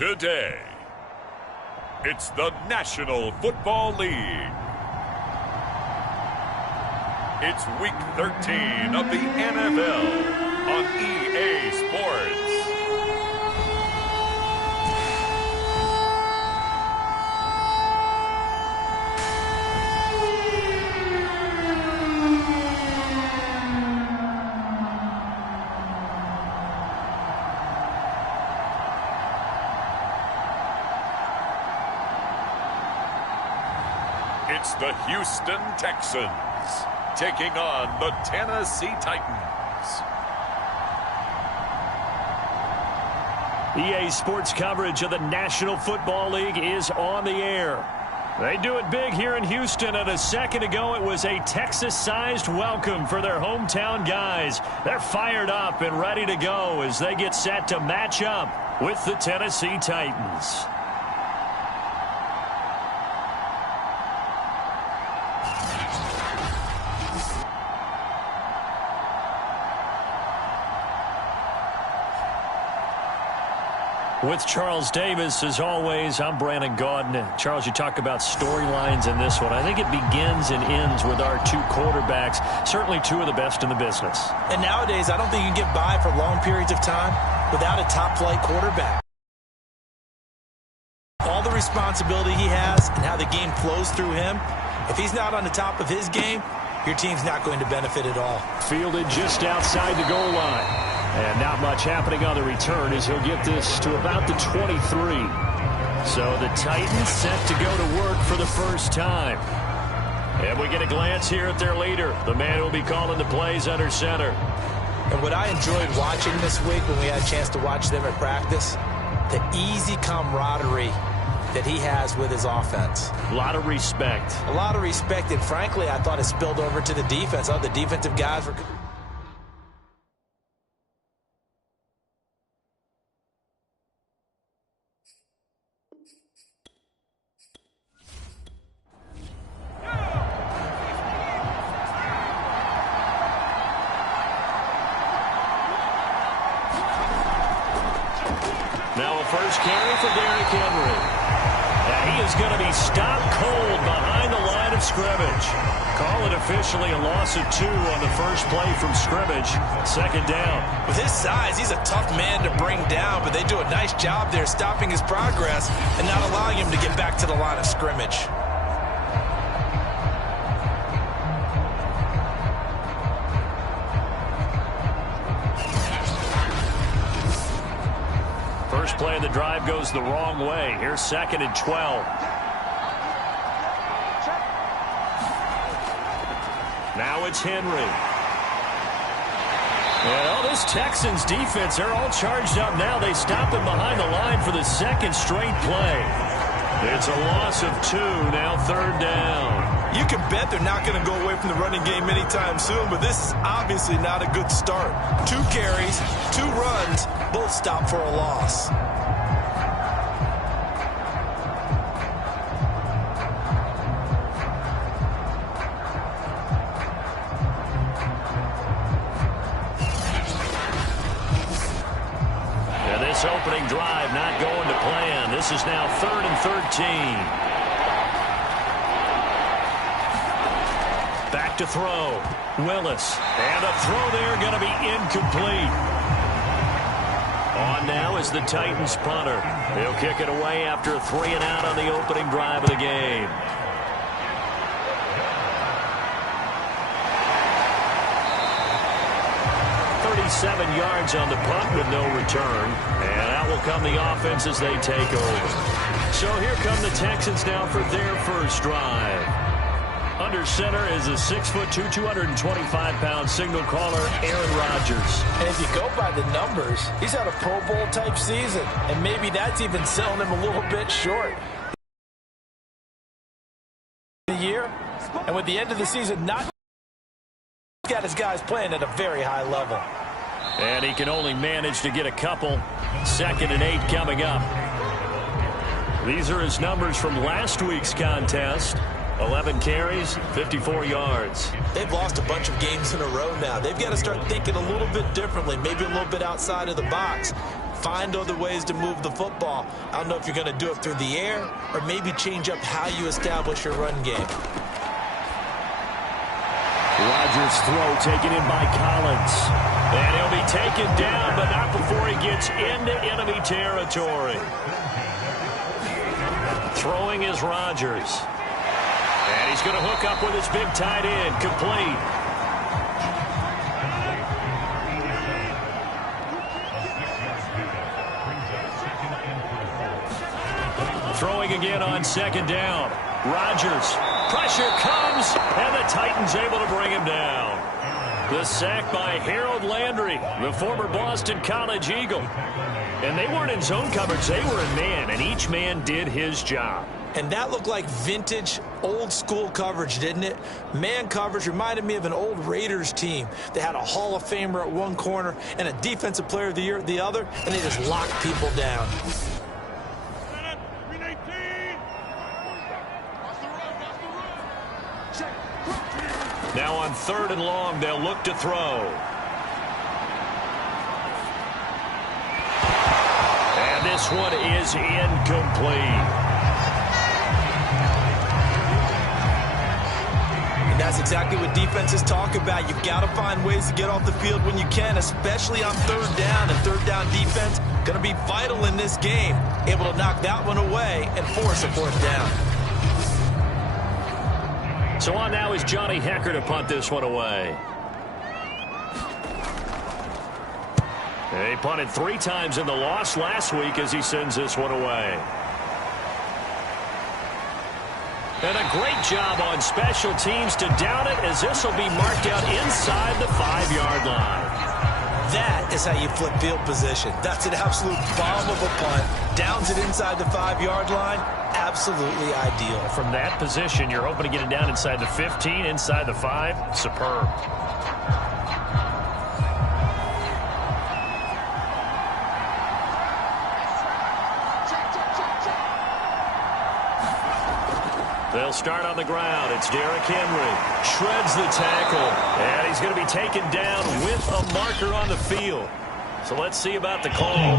Today, it's the National Football League. It's Week 13 of the NFL on EA Sports. It's the Houston Texans taking on the Tennessee Titans. EA Sports coverage of the National Football League is on the air. They do it big here in Houston, and a second ago it was a Texas-sized welcome for their hometown guys. They're fired up and ready to go as they get set to match up with the Tennessee Titans. With Charles Davis, as always, I'm Brandon Gaudin. Charles, you talk about storylines in this one. I think it begins and ends with our two quarterbacks, certainly two of the best in the business. And nowadays, I don't think you can get by for long periods of time without a top-flight quarterback. All the responsibility he has and how the game flows through him, if he's not on the top of his game, your team's not going to benefit at all. Fielded just outside the goal line. And not much happening on the return as he'll get this to about the 23. So the Titans set to go to work for the first time. And we get a glance here at their leader, the man who will be calling the plays under center. And what I enjoyed watching this week when we had a chance to watch them at practice, the easy camaraderie that he has with his offense. A lot of respect. A lot of respect, and frankly, I thought it spilled over to the defense. The defensive guys were... Now a first carry for Derrick Henry. And he is going to be stopped cold behind the line of scrimmage. Call it officially a loss of 2 on the first play from scrimmage. Second down. With his size, he's a tough man to bring down, but they do a nice job there stopping his progress and not allowing him to get back to the line of scrimmage. First play of the drive goes the wrong way. Here's 2nd and 12. Now it's Henry. Well, this Texans defense, they're all charged up now. They stop him behind the line for the second straight play. It's a loss of 2, now 3rd down. You can bet they're not going to go away from the running game anytime soon, but this is obviously not a good start. 2 carries, 2 runs, both stop for a loss. And this opening drive not going to plan. This is now 3rd and 13. Back to throw. Willis. And a throw there going to be incomplete. On now is the Titans punter. He'll kick it away after a 3 and out on the opening drive of the game. .37 yards on the punt with no return. And out will come the offense as they take over. So here come the Texans now for their first drive. Under center is a 6'2", 225-pound signal caller, Aaron Rodgers. And if you go by the numbers, he's had a Pro Bowl type season, and maybe that's even selling him a little bit short. The year, and with the end of the season, not got his guys playing at a very high level. And he can only manage to get a couple. 2nd and 8 coming up. These are his numbers from last week's contest. 11 carries, 54 yards. They've lost a bunch of games in a row now. They've got to start thinking a little bit differently, maybe a little bit outside of the box. Find other ways to move the football. I don't know if you're going to do it through the air or maybe change up how you establish your run game. Rodgers' throw taken in by Collins. And he'll be taken down, but not before he gets into enemy territory. Throwing is Rodgers. And he's going to hook up with his big tight end. Complete. Throwing again on second down. Rodgers. Pressure comes, and the Titans able to bring him down. The sack by Harold Landry, the former Boston College Eagle. And they weren't in zone coverage. They were in man, and each man did his job. And that looked like vintage, old-school coverage, didn't it? Man coverage reminded me of an old Raiders team. They had a Hall of Famer at one corner and a Defensive Player of the Year at the other, and they just locked people down. Now on 3rd and long, they'll look to throw. And this one is incomplete. And that's exactly what defenses talk about. You've got to find ways to get off the field when you can, especially on 3rd down. And 3rd down defense going to be vital in this game. Able to knock that one away and force a 4th down. So on now is Johnny Hecker to punt this one away. He punted 3 times in the loss last week as he sends this one away. And a great job on special teams to down it, as this will be marked out inside the 5-yard line. That is how you flip field position. That's an absolute bomb of a punt. Downs it inside the 5-yard line. Absolutely ideal. From that position, you're hoping to get it down inside the 15, inside the 5. Superb. They'll start on the ground. It's Derrick Henry. Shreds the tackle. And he's going to be taken down with a marker on the field. So let's see about the call.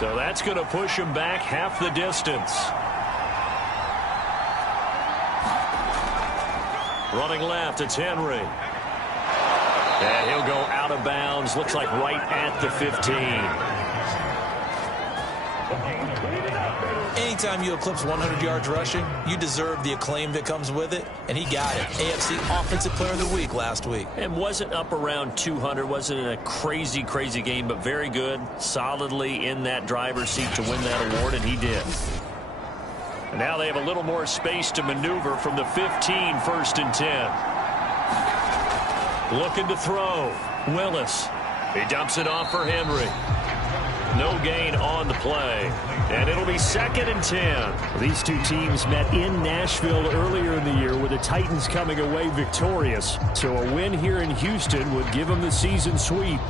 So that's going to push him back half the distance. Running left, it's Henry. And he'll go out of bounds. Looks like right at the 15. Anytime you eclipse 100 yards rushing, you deserve the acclaim that comes with it, and he got it. AFC Offensive Player of the Week last week. And wasn't up around 200, wasn't in a crazy game, but very good, solidly in that driver's seat to win that award, and he did. And now they have a little more space to maneuver from the 15, 1st and 10. Looking to throw. Willis. He dumps it off for Henry. No gain on the play. And it'll be 2nd and 10. These two teams met in Nashville earlier in the year with the Titans coming away victorious. So a win here in Houston would give them the season sweep.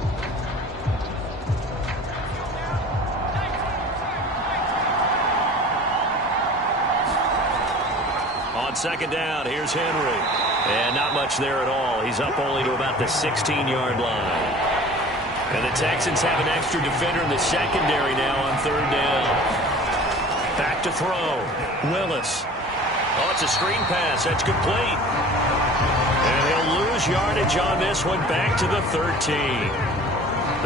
On 2nd down, here's Henry. And not much there at all. He's up only to about the 16-yard line. And the Texans have an extra defender in the secondary now on 3rd down. Back to throw. Willis. Oh, it's a screen pass. That's complete. And he'll lose yardage on this one back to the 13.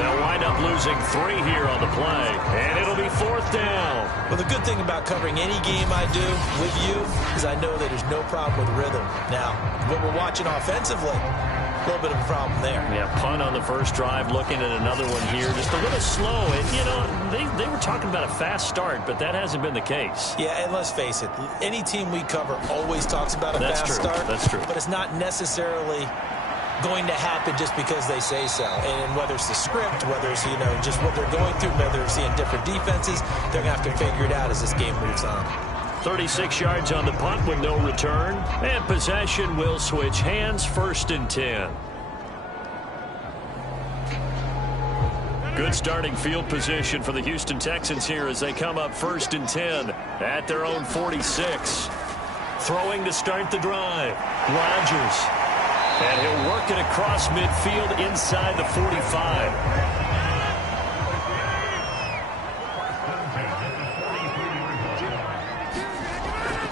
They'll wind up losing 3 here on the play. And it'll be 4th down. Well, the good thing about covering any game I do with you is I know that there's no problem with rhythm. Now, what we're watching offensively, a little bit of a problem there. Yeah, punt on the first drive, looking at another one here. Just a little slow. And, you know, they were talking about a fast start, but that hasn't been the case. Yeah, and let's face it, any team we cover always talks about a fast start. That's true. But it's not necessarily going to happen just because they say so. And whether it's the script, whether it's, you know, just what they're going through, whether it's seeing different defenses, they're going to have to figure it out as this game moves on. 36 yards on the punt with no return. And possession will switch hands, 1st and 10. Good starting field position for the Houston Texans here as they come up 1st and 10 at their own 46. Throwing to start the drive. Rodgers. And he'll work it across midfield inside the 45.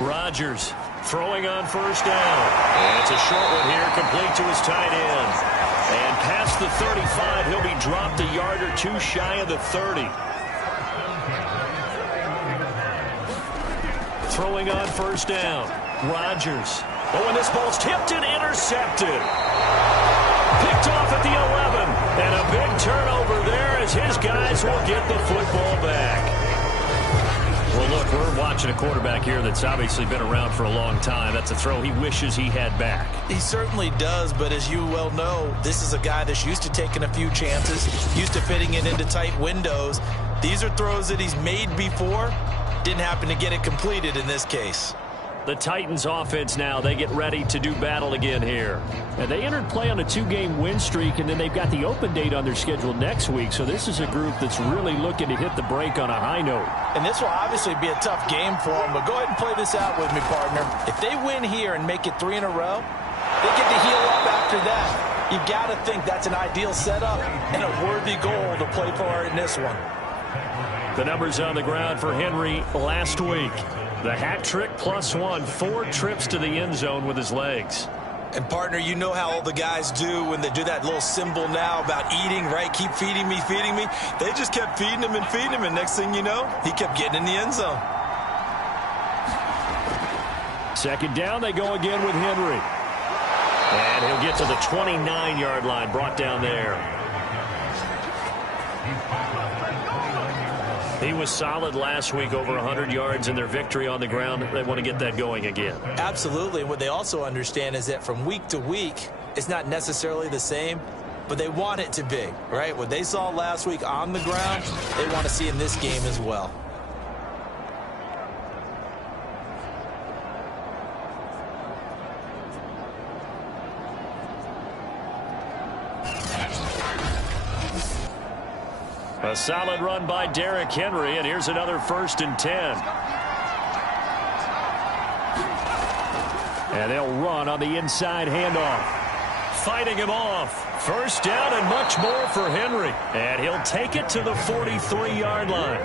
Rodgers throwing on first down. And it's a short one here, complete to his tight end. And past the 35, he'll be dropped a yard or two shy of the 30. Throwing on first down. Rodgers. Oh, and this ball's tipped and intercepted. Picked off at the 11. And a big turnover there as his guys will get the football back. Well, look, we're watching a quarterback here that's obviously been around for a long time. That's a throw he wishes he had back. He certainly does, but as you well know, this is a guy that's used to taking a few chances, used to fitting it into tight windows. These are throws that he's made before. Didn't happen to get it completed in this case. The Titans offense now, they get ready to do battle again here. And they entered play on a 2-game win streak, and then they've got the open date on their schedule next week. So this is a group that's really looking to hit the break on a high note. And this will obviously be a tough game for them, but go ahead and play this out with me, partner. If they win here and make it 3 in a row, they get to heal up after that. You've got to think that's an ideal setup and a worthy goal to play for in this one. The numbers on the ground for Henry last week. The hat trick +1, 4 trips to the end zone with his legs. And, partner, you know how all the guys do when they do that little symbol now about eating, right? Keep feeding me, feeding me. They just kept feeding him, and next thing you know, he kept getting in the end zone. Second down, they go again with Henry. And he'll get to the 29-yard line, brought down there. He was solid last week, over 100 yards in their victory on the ground. They want to get that going again. Absolutely. And what they also understand is that from week to week, it's not necessarily the same, but they want it to be, right? What they saw last week on the ground, they want to see in this game as well. A solid run by Derrick Henry, and here's another 1st and 10. And they'll run on the inside handoff. Fighting him off. First down and much more for Henry. And he'll take it to the 43-yard line.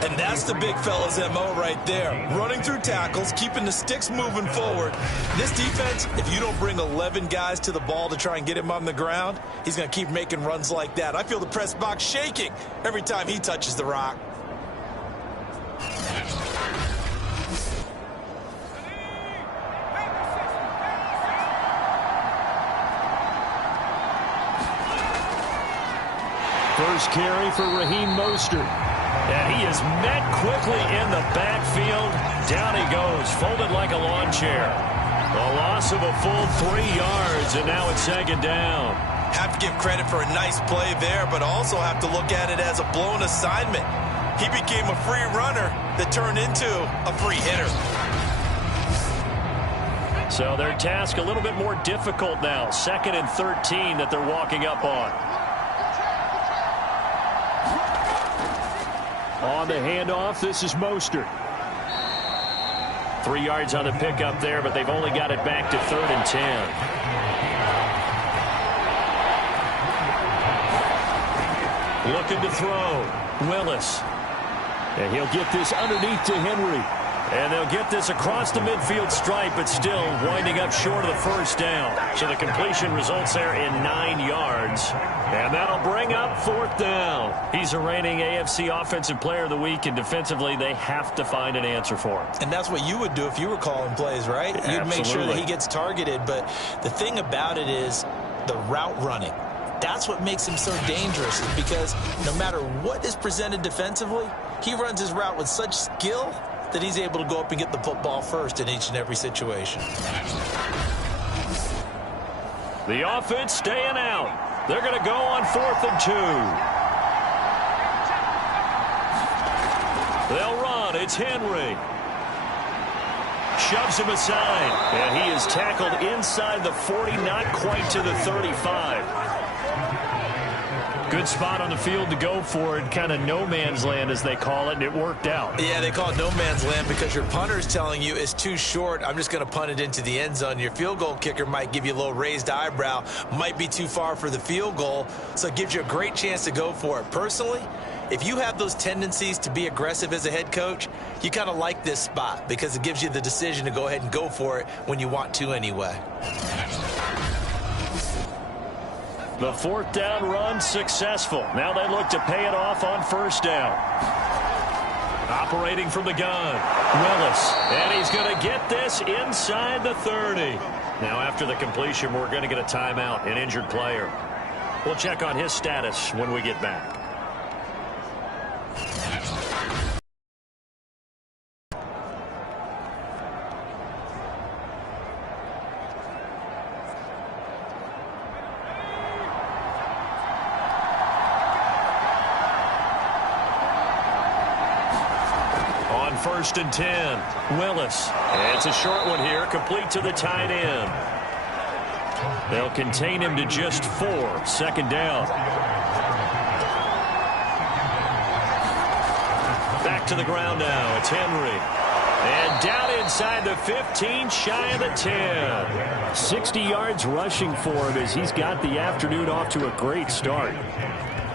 And that's the big fella's MO right there. Running through tackles, keeping the sticks moving forward. This defense, if you don't bring 11 guys to the ball to try and get him on the ground, he's going to keep making runs like that. I feel the press box shaking every time he touches the rock. First carry for Raheem Mostert. And he is met quickly in the backfield. Down he goes, folded like a lawn chair. A loss of a full 3 yards, and now it's 2nd down. Have to give credit for a nice play there, but also have to look at it as a blown assignment. He became a free runner that turned into a free hitter. So their task a little bit more difficult now. 2nd and 13 that they're walking up on. On the handoff, this is Mostert. 3 yards on the pickup there, but they've only got it back to 3rd and 10. Looking to throw. Willis. And he'll get this underneath to Henry. And they'll get this across the midfield stripe, but still winding up short of the first down. So the completion results there in 9 yards. And that'll bring up 4th down. He's a reigning AFC Offensive Player of the Week, and defensively they have to find an answer for him. And that's what you would do if you were calling plays, right? Absolutely. You'd make sure that he gets targeted. But the thing about it is the route running. That's what makes him so dangerous, is because no matter what is presented defensively, he runs his route with such skill that he's able to go up and get the football first in each and every situation. The offense staying out. They're going to go on 4th and 2. They'll run. It's Henry. Shoves him aside. And he is tackled inside the 40, not quite to the 35. Good spot on the field to go for it. Kind of no man's land, as they call it, and it worked out. Yeah, they call it no man's land because your punter's telling you it's too short. I'm just going to punt it into the end zone. Your field goal kicker might give you a little raised eyebrow. Might be too far for the field goal, so it gives you a great chance to go for it. Personally, if you have those tendencies to be aggressive as a head coach, you kind of like this spot because it gives you the decision to go ahead and go for it when you want to anyway. The fourth down run successful. Now they look to pay it off on first down. Operating from the gun, Willis. And he's going to get this inside the 30. Now after the completion, we're going to get a timeout, an injured player. We'll check on his status when we get back. First and 10. Willis. And it's a short one here, complete to the tight end. They'll contain him to just 4. Second down. Back to the ground now. It's Henry. And down inside the 15, shy of the 10. 60 yards rushing for him as he's got the afternoon off to a great start.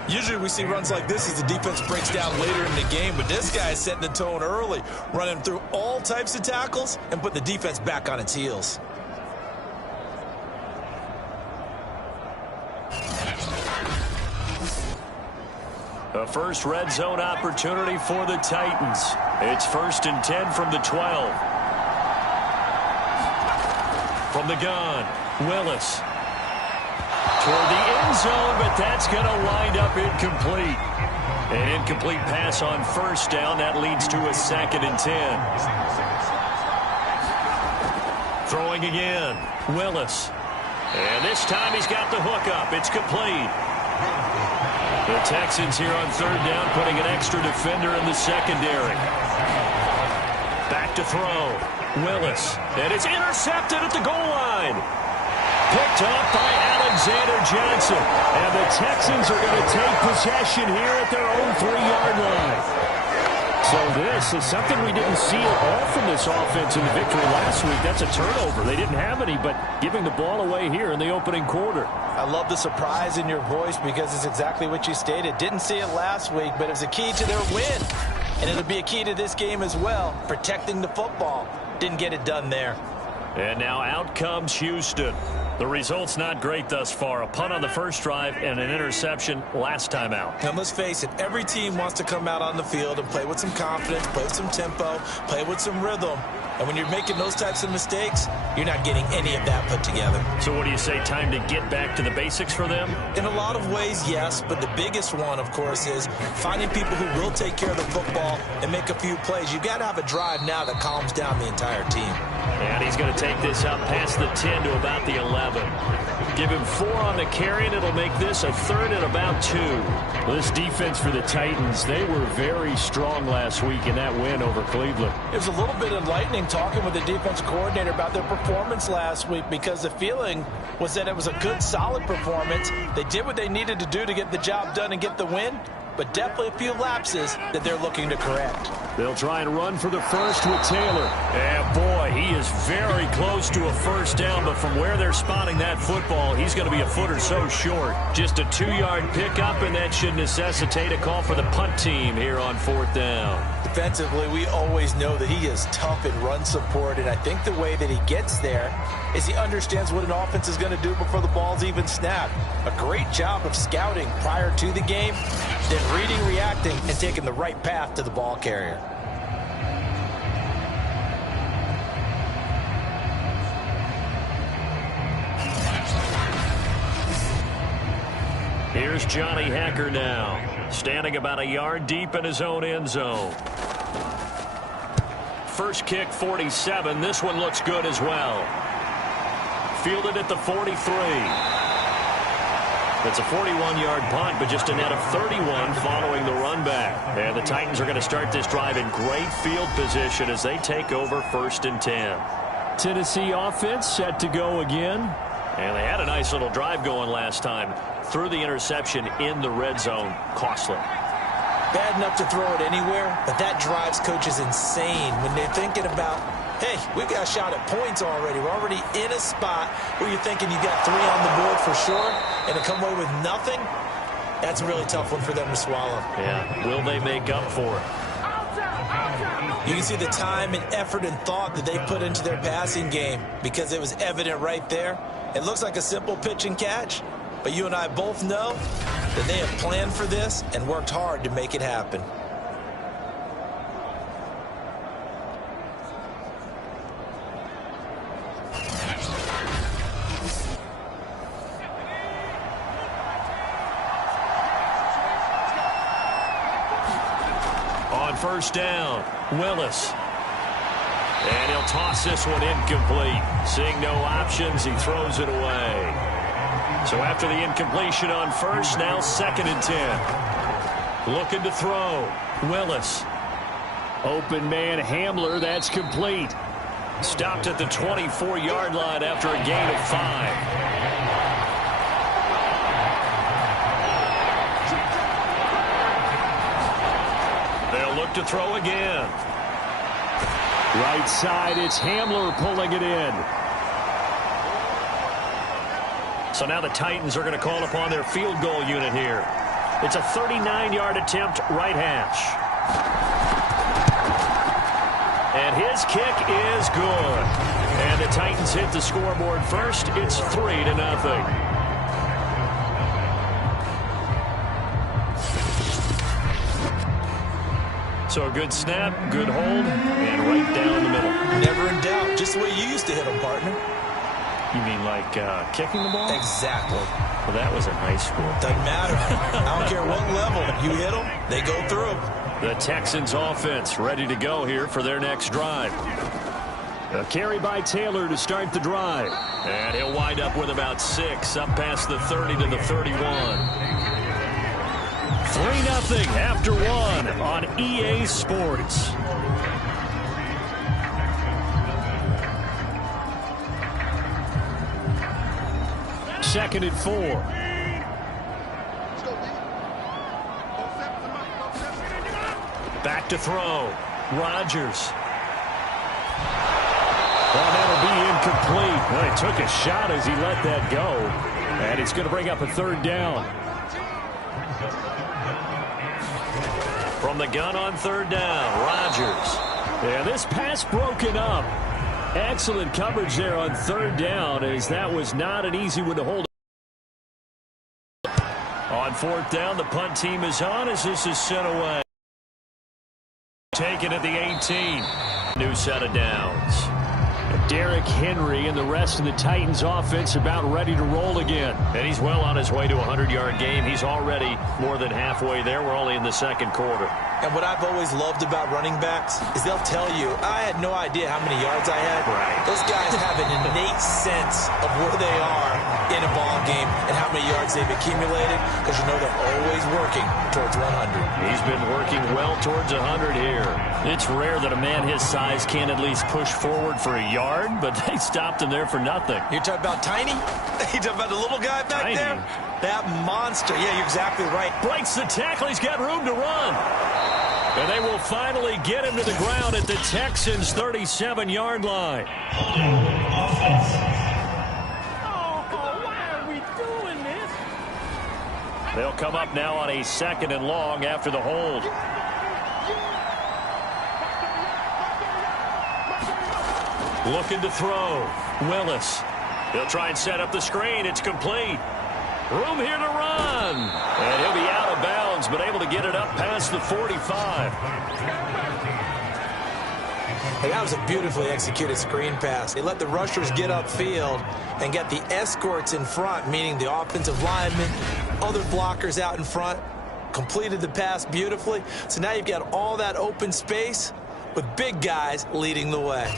Usually we see runs like this as the defense breaks down later in the game, but this guy is setting the tone early, running through all types of tackles and put the defense back on its heels. A first red zone opportunity for the Titans. It's first and 10 from the 12. From the gun, Willis. Toward the end zone, but that's going to wind up incomplete. An incomplete pass on first down. That leads to a second and 10. Throwing again, Willis. And this time he's got the hook up. It's complete. The Texans here on third down putting an extra defender in the secondary. Back to throw. Willis. And it's intercepted at the goal line. Picked up by Alexander Johnson. And the Texans are going to take possession here at their own 3-yard line. So this is something we didn't see at all from this offense in the victory last week. That's a turnover. They didn't have any, but giving the ball away here in the opening quarter. I love the surprise in your voice because it's exactly what you stated. Didn't see it last week, but it was a key to their win. And it'll be a key to this game as well, protecting the football. Didn't get it done there. And now out comes Houston. The result's not great thus far. A punt on the first drive and an interception last time out. And let's face it, every team wants to come out on the field and play with some confidence, play with some tempo, play with some rhythm. And when you're making those types of mistakes, you're not getting any of that put together. So what do you say, time to get back to the basics for them? In a lot of ways, yes, but the biggest one, of course, is finding people who will take care of the football and make a few plays. You've got to have a drive now that calms down the entire team. And he's going to take this up past the 10 to about the 11. Give him 4 on the carry, and it'll make this a third and about 2. This defense for the Titans, they were very strong last week in that win over Cleveland. It was a little bit enlightening talking with the defense coordinator about their performance last week because the feeling was that it was a good, solid performance. They did what they needed to do to get the job done and get the win, but definitely a few lapses that they're looking to correct. They'll try and run for the first with Taylor. And boy, he is very close to a first down, but from where they're spotting that football, he's going to be a foot or so short. Just a 2-yard pickup, and that should necessitate a call for the punt team here on fourth down. Defensively, we always know that he is tough in run support, and I think the way that he gets there is he understands what an offense is going to do before the ball's even snapped. A great job of scouting prior to the game, then reading, reacting, and taking the right path to the ball carrier. Here's Johnny Hacker now, standing about a yard deep in his own end zone. First kick, 47. This one looks good as well. Fielded at the 43. It's a 41-yard punt, but just a net of 31 following the run back. And the Titans are going to start this drive in great field position as they take over first and 10. Tennessee offense set to go again. And they had a nice little drive going last time. threw the interception in the red zone. Costly. Bad enough to throw it anywhere, but that drives coaches insane when they're thinking about, hey, we've got a shot at points already. We're already in a spot where you're thinking you got 3 on the board for sure, and to come away with nothing, that's a really tough one for them to swallow. Yeah, will they make up for it? You can see the time and effort and thought that they put into their passing game because it was evident right there. It looks like a simple pitch and catch, but you and I both know that they have planned for this and worked hard to make it happen. On first down, Willis. And he'll toss this one incomplete. Seeing no options, he throws it away. So after the incompletion on first, now 2nd and 10. Looking to throw. Willis. Open man Hamler, that's complete. Stopped at the 24-yard line after a gain of 5. They'll look to throw again. Right side, it's Hamler pulling it in. So now the Titans are going to call upon their field goal unit here. It's a 39-yard attempt, right hash. And his kick is good. And the Titans hit the scoreboard first. It's 3-0. So a good snap, good hold, and right down the middle. Never in doubt. Just the way you used to hit them, partner. You mean like kicking the ball? Exactly. Well, that was in high school. Doesn't matter. I don't care what level. You hit them, they go through. The Texans offense ready to go here for their next drive. A carry by Taylor to start the drive. And he'll wind up with about 6 up past the 30 to the 31. 3-0 after 1 on EA Sports. Second and 4. Back to throw. Rodgers. Well, that'll be incomplete. Well, he took a shot as he let that go. And it's going to bring up a 3rd down. From the gun on 3rd down, Rodgers. Yeah, this pass broken up. Excellent coverage there on 3rd down, as that was not an easy one to hold. On 4th down, the punt team is on as this is sent away. Taken at the 18. New set of downs. Derrick Henry and the rest of the Titans offense about ready to roll again. And he's well on his way to a 100-yard game. He's already more than halfway there. We're only in the 2nd quarter. And what I've always loved about running backs is they'll tell you, I had no idea how many yards I had. Right. Those guys have an innate sense of where they are in a ball game and how many yards they've accumulated, because you know they're always working towards 100. He's been working well towards 100 here. It's rare that a man his size can't at least push forward for a yard, but they stopped him there for nothing. You're talking about Tiny? You're talking about the little guy back Tiny. there? That monster. Yeah, you're exactly right. Breaks the tackle. He's got room to run. And they will finally get him to the ground at the Texans' 37-yard line. Why are we doing this? They'll come up now on a 2nd and long after the hold. Looking to throw. Willis. He'll try and set up the screen. It's complete. Room here to run. And he'll be out of bounds, but able to get it up past the 45. Hey, that was a beautifully executed screen pass. They let the rushers get upfield and get the escorts in front, meaning the offensive linemen, other blockers out in front, completed the pass beautifully. So now you've got all that open space with big guys leading the way.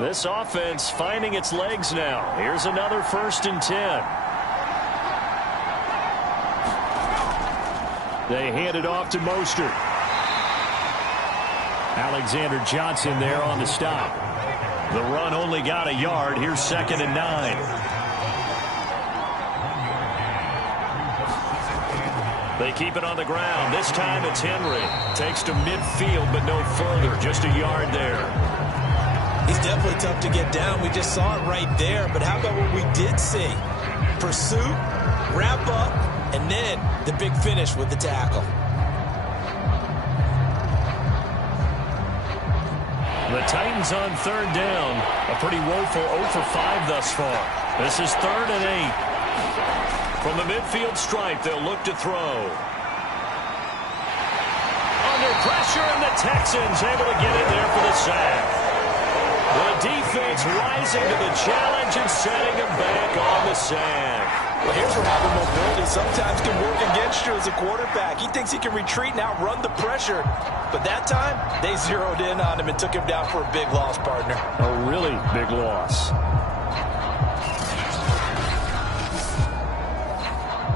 This offense finding its legs now. Here's another 1st and 10. They hand it off to Mostert. Alexander Johnson there on the stop. The run only got a yard. Here's 2nd and 9. They keep it on the ground. This time it's Henry. Takes to midfield, but no further. Just a yard there. He's definitely tough to get down. We just saw it right there. But how about what we did see? Pursuit, wrap up, and then the big finish with the tackle. The Titans on third down. A pretty woeful 0 for 5 thus far. This is 3rd and 8. From the midfield stripe, they'll look to throw. Under pressure, and the Texans able to get it there for the sack. The defense rising to the challenge and setting him back on the sack. Well, here's where having mobility sometimes can work against you as a quarterback. He thinks he can retreat and outrun the pressure. But that time, they zeroed in on him and took him down for a big loss, partner. A really big loss.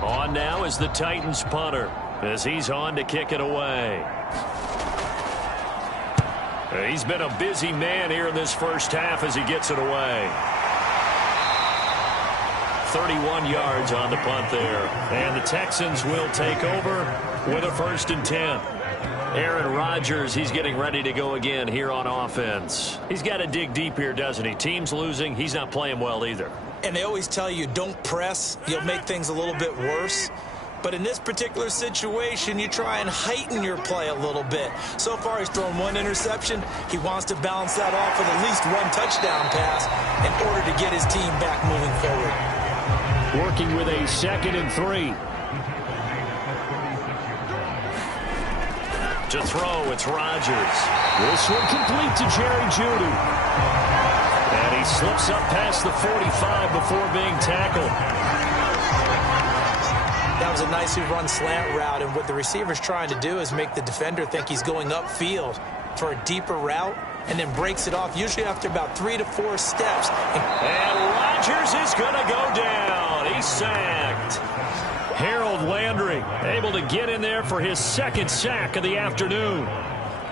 On now is the Titans punter as he's on to kick it away. He's been a busy man here in this first half as he gets it away. 31 yards on the punt there. And the Texans will take over with a 1st and 10. Aaron Rodgers, he's getting ready to go again here on offense. He's got to dig deep here, doesn't he? Team's losing. He's not playing well either. And they always tell you, don't press. You'll make things a little bit worse. But in this particular situation, you try and heighten your play a little bit. So far, he's thrown 1 interception. He wants to balance that off with at least 1 touchdown pass in order to get his team back moving forward. Working with a 2nd and 3. To throw, it's Rodgers. This one complete to Jerry Jeudy. And he slips up past the 45 before being tackled. That was a nicely run slant route, and what the receiver's trying to do is make the defender think he's going upfield for a deeper route, and then breaks it off, usually after about 3 to 4 steps. And Rodgers is going to go down. He's sacked. Harold Landry able to get in there for his 2nd sack of the afternoon.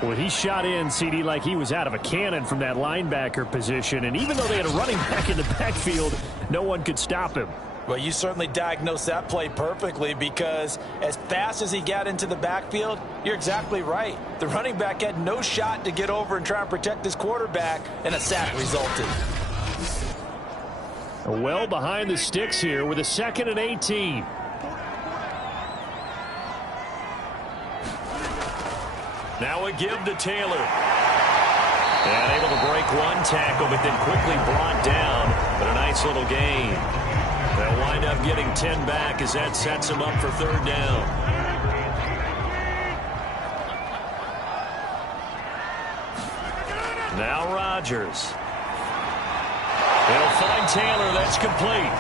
Well, he shot in, CD, like he was out of a cannon from that linebacker position, and even though they had a running back in the backfield, no one could stop him. Well, you certainly diagnosed that play perfectly, because as fast as he got into the backfield, you're exactly right. The running back had no shot to get over and try and protect his quarterback, and a sack resulted. Well behind the sticks here with a 2nd and 18. Now a give to Taylor. And able to break 1 tackle, but then quickly brought down. But a nice little gain. They'll wind up getting 10 back as that sets them up for 3rd down. Now Rodgers. They'll find Taylor. That's complete.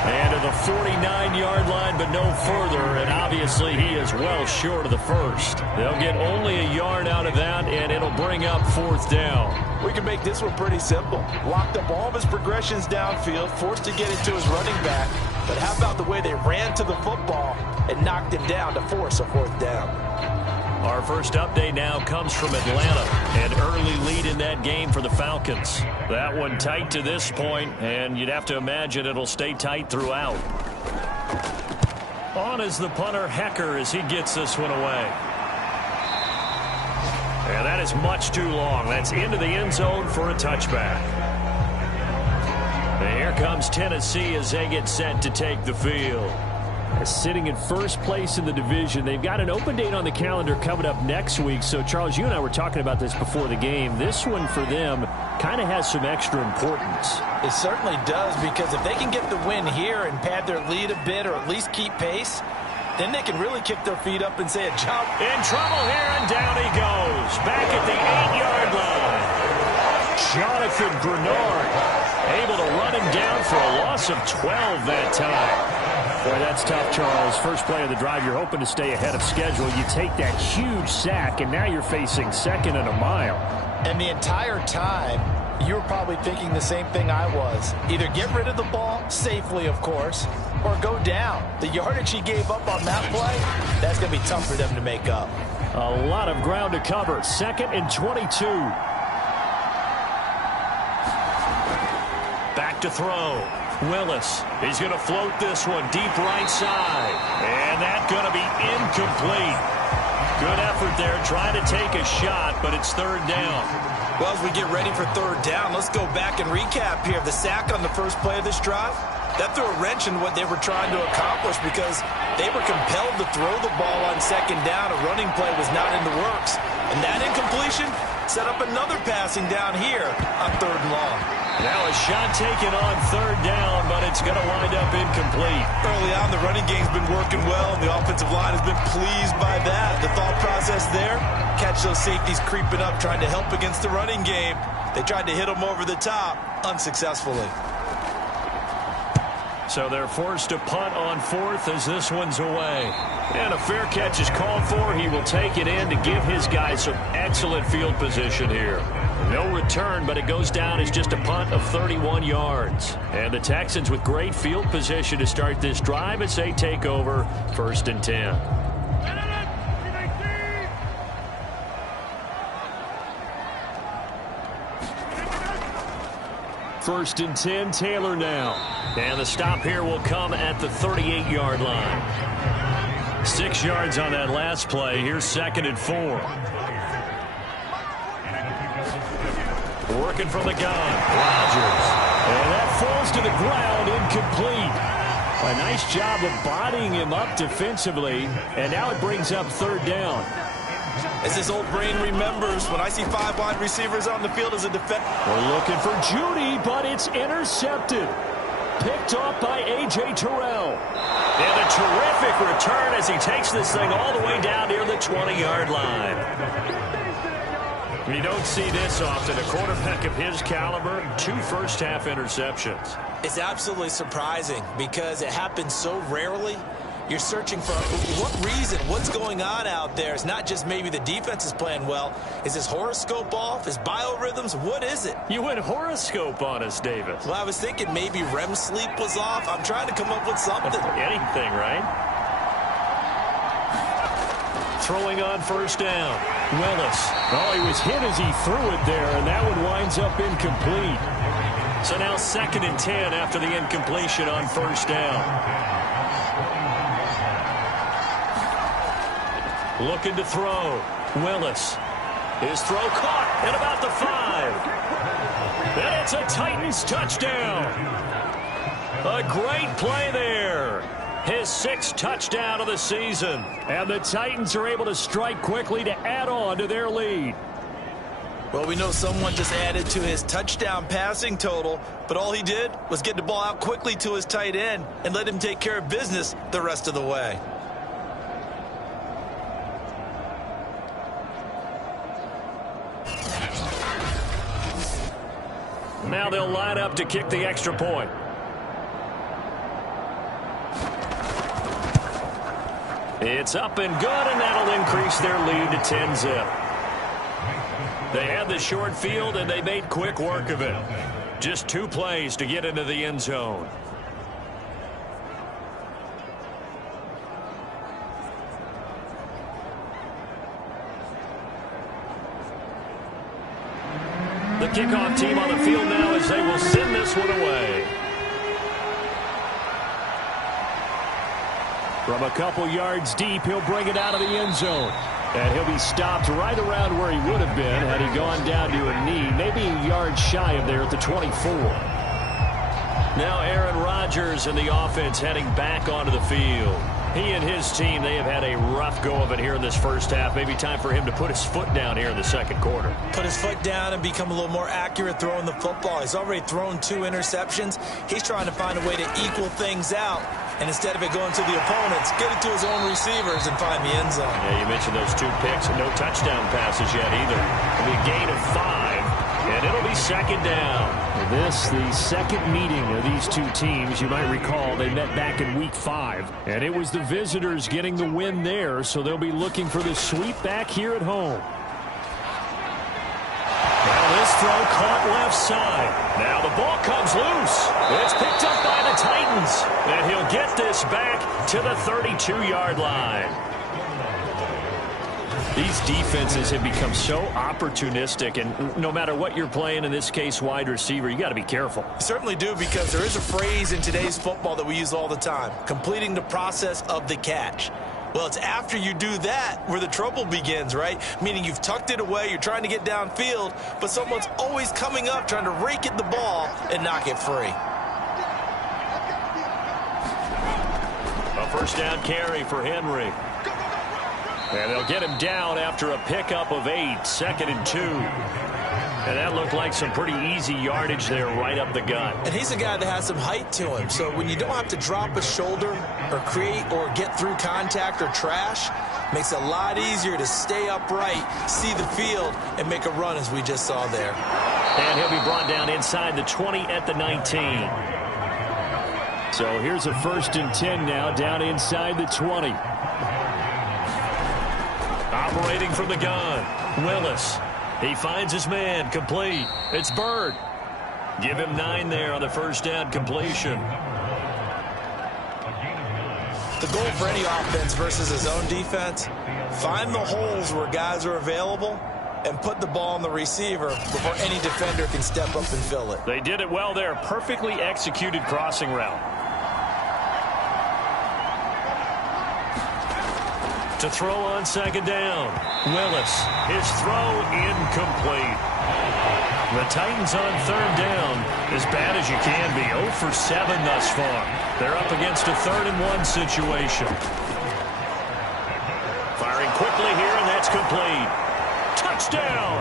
And to the 49-yard line, but no further. And obviously he is well short of the 1st. They'll get only a yard out of that, and it'll bring up 4th down. We can make this one pretty simple. Locked up all of his progressions downfield, forced to get it to his running back. But how about the way they ran to the football and knocked him down to force a 4th down? Our first update now comes from Atlanta. An early lead in that game for the Falcons. That one tight to this point, and you'd have to imagine it'll stay tight throughout. On is the punter, Hecker, as he gets this one away. And that is much too long. That's into the end zone for a touchback. And here comes Tennessee as they get set to take the field. Sitting in 1st place in the division. They've got an open date on the calendar coming up next week. So, Charles, you and I were talking about this before the game. This one for them kind of has some extra importance. It certainly does, because if they can get the win here and pad their lead a bit or at least keep pace, then they can really kick their feet up and say a jump. In trouble here, and down he goes. Back at the 8-yard line. Jonathan Grenard able to run him down for a loss of 12 that time. Boy, that's tough, Charles. First play of the drive, you're hoping to stay ahead of schedule. You take that huge sack, and now you're facing 2nd and a mile. And the entire time, you were probably thinking the same thing I was. Either get rid of the ball, safely, of course, or go down. The yardage he gave up on that play, that's going to be tough for them to make up. A lot of ground to cover. 2nd and 22. Back to throw. Willis, he's going to float this one deep right side. And that's going to be incomplete. Good effort there trying to take a shot, but it's third down. Well, as we get ready for third down, let's go back and recap here. The sack on the first play of this drive, that threw a wrench in what they were trying to accomplish because they were compelled to throw the ball on second down. A running play was not in the works. And that incompletion set up another passing down here on third and long. Now a shot taken on third down, but it's going to wind up incomplete. Early on, the running game's been working well, and the offensive line has been pleased by that. The thought process there, catch those safeties creeping up, trying to help against the running game. They tried to hit them over the top, unsuccessfully. So they're forced to punt on fourth as this one's away. And a fair catch is called for. He will take it in to give his guys some excellent field position here. No return, but it goes down as just a punt of 31 yards. And the Texans with great field position to start this drive as they take over 1st and 10. First and 10, Taylor now. And the stop here will come at the 38-yard line. 6 yards on that last play. Here's 2nd and 4. Working from the gun, Rodgers. And that falls to the ground, incomplete. A nice job of bodying him up defensively. And now it brings up third down. As his old brain remembers, when I see 5 wide receivers on the field as a defender. We're looking for Judy, but it's intercepted. Picked off by A.J. Terrell. And a terrific return as he takes this thing all the way down near the 20-yard line. You don't see this often. A quarterback of his caliber, 2 first-half interceptions. It's absolutely surprising because it happens so rarely. You're searching for what reason, what's going on out there. It's not just maybe the defense is playing well. Is his horoscope off? His biorhythms? What is it? You went horoscope on us, Davis. Well, I was thinking maybe REM sleep was off. I'm trying to come up with something. Anything, right? Throwing on first down. Willis. Oh, he was hit as he threw it there, and that one winds up incomplete. So now 2nd and 10 after the incompletion on first down. Looking to throw. Willis. His throw caught at about the 5. And it's a Titans touchdown. A great play there. His 6th touchdown of the season. And the Titans are able to strike quickly to add on to their lead. Well, we know someone just added to his touchdown passing total, but all he did was get the ball out quickly to his tight end and let him take care of business the rest of the way. Now they'll line up to kick the extra point. It's up and good, and that'll increase their lead to 10-zip. They had the short field, and they made quick work of it. Just 2 plays to get into the end zone. The kickoff team on the field now as they will send this one away. From a couple yards deep, he'll bring it out of the end zone. And he'll be stopped right around where he would have been had he gone down to a knee, maybe a yard shy of there at the 24. Now Aaron Rodgers and the offense heading back onto the field. He and his team, they have had a rough go of it here in this first half. Maybe time for him to put his foot down here in the second quarter. Put his foot down and become a little more accurate throwing the football. He's already thrown 2 interceptions. He's trying to find a way to equal things out. And instead of it going to the opponents, get it to his own receivers and find the end zone. Yeah, you mentioned those 2 picks and no touchdown passes yet either. It'll be a gain of 5, and it'll be 2nd down. This, the second meeting of these 2 teams. You might recall they met back in week 5, and it was the visitors getting the win there, so they'll be looking for the sweep back here at home. Now this throw caught left side. Now the ball comes loose. It's picked up by the Titans, and he'll get this back to the 32-yard line. These defenses have become so opportunistic, and no matter what you're playing, in this case wide receiver, you got to be careful. You certainly do, because there is a phrase in today's football that we use all the time: completing the process of the catch. Well, it's after you do that where the trouble begins, right? Meaning you've tucked it away, you're trying to get downfield, but someone's always coming up trying to rake at the ball and knock it free. A first down carry for Henry. And they'll get him down after a pickup of 8, 2nd and 2. And that looked like some pretty easy yardage there right up the gut. And he's a guy that has some height to him. So when you don't have to drop a shoulder or create or get through contact or trash, makes it a lot easier to stay upright, see the field, and make a run as we just saw there. And he'll be brought down inside the 20 at the 19. So here's a 1st and 10 now, down inside the 20. Operating from the gun, Willis. He finds his man, complete. It's Bird. Give him 9 there on the first down completion. The goal for any offense versus his own defense: find the holes where guys are available and put the ball on the receiver before any defender can step up and fill it. They did it well there. Perfectly executed crossing route. To throw on 2nd down. Willis, his throw incomplete. The Titans on 3rd down, as bad as you can be. 0 for 7 thus far. They're up against a 3rd and 1 situation. Firing quickly here, and that's complete. Touchdown!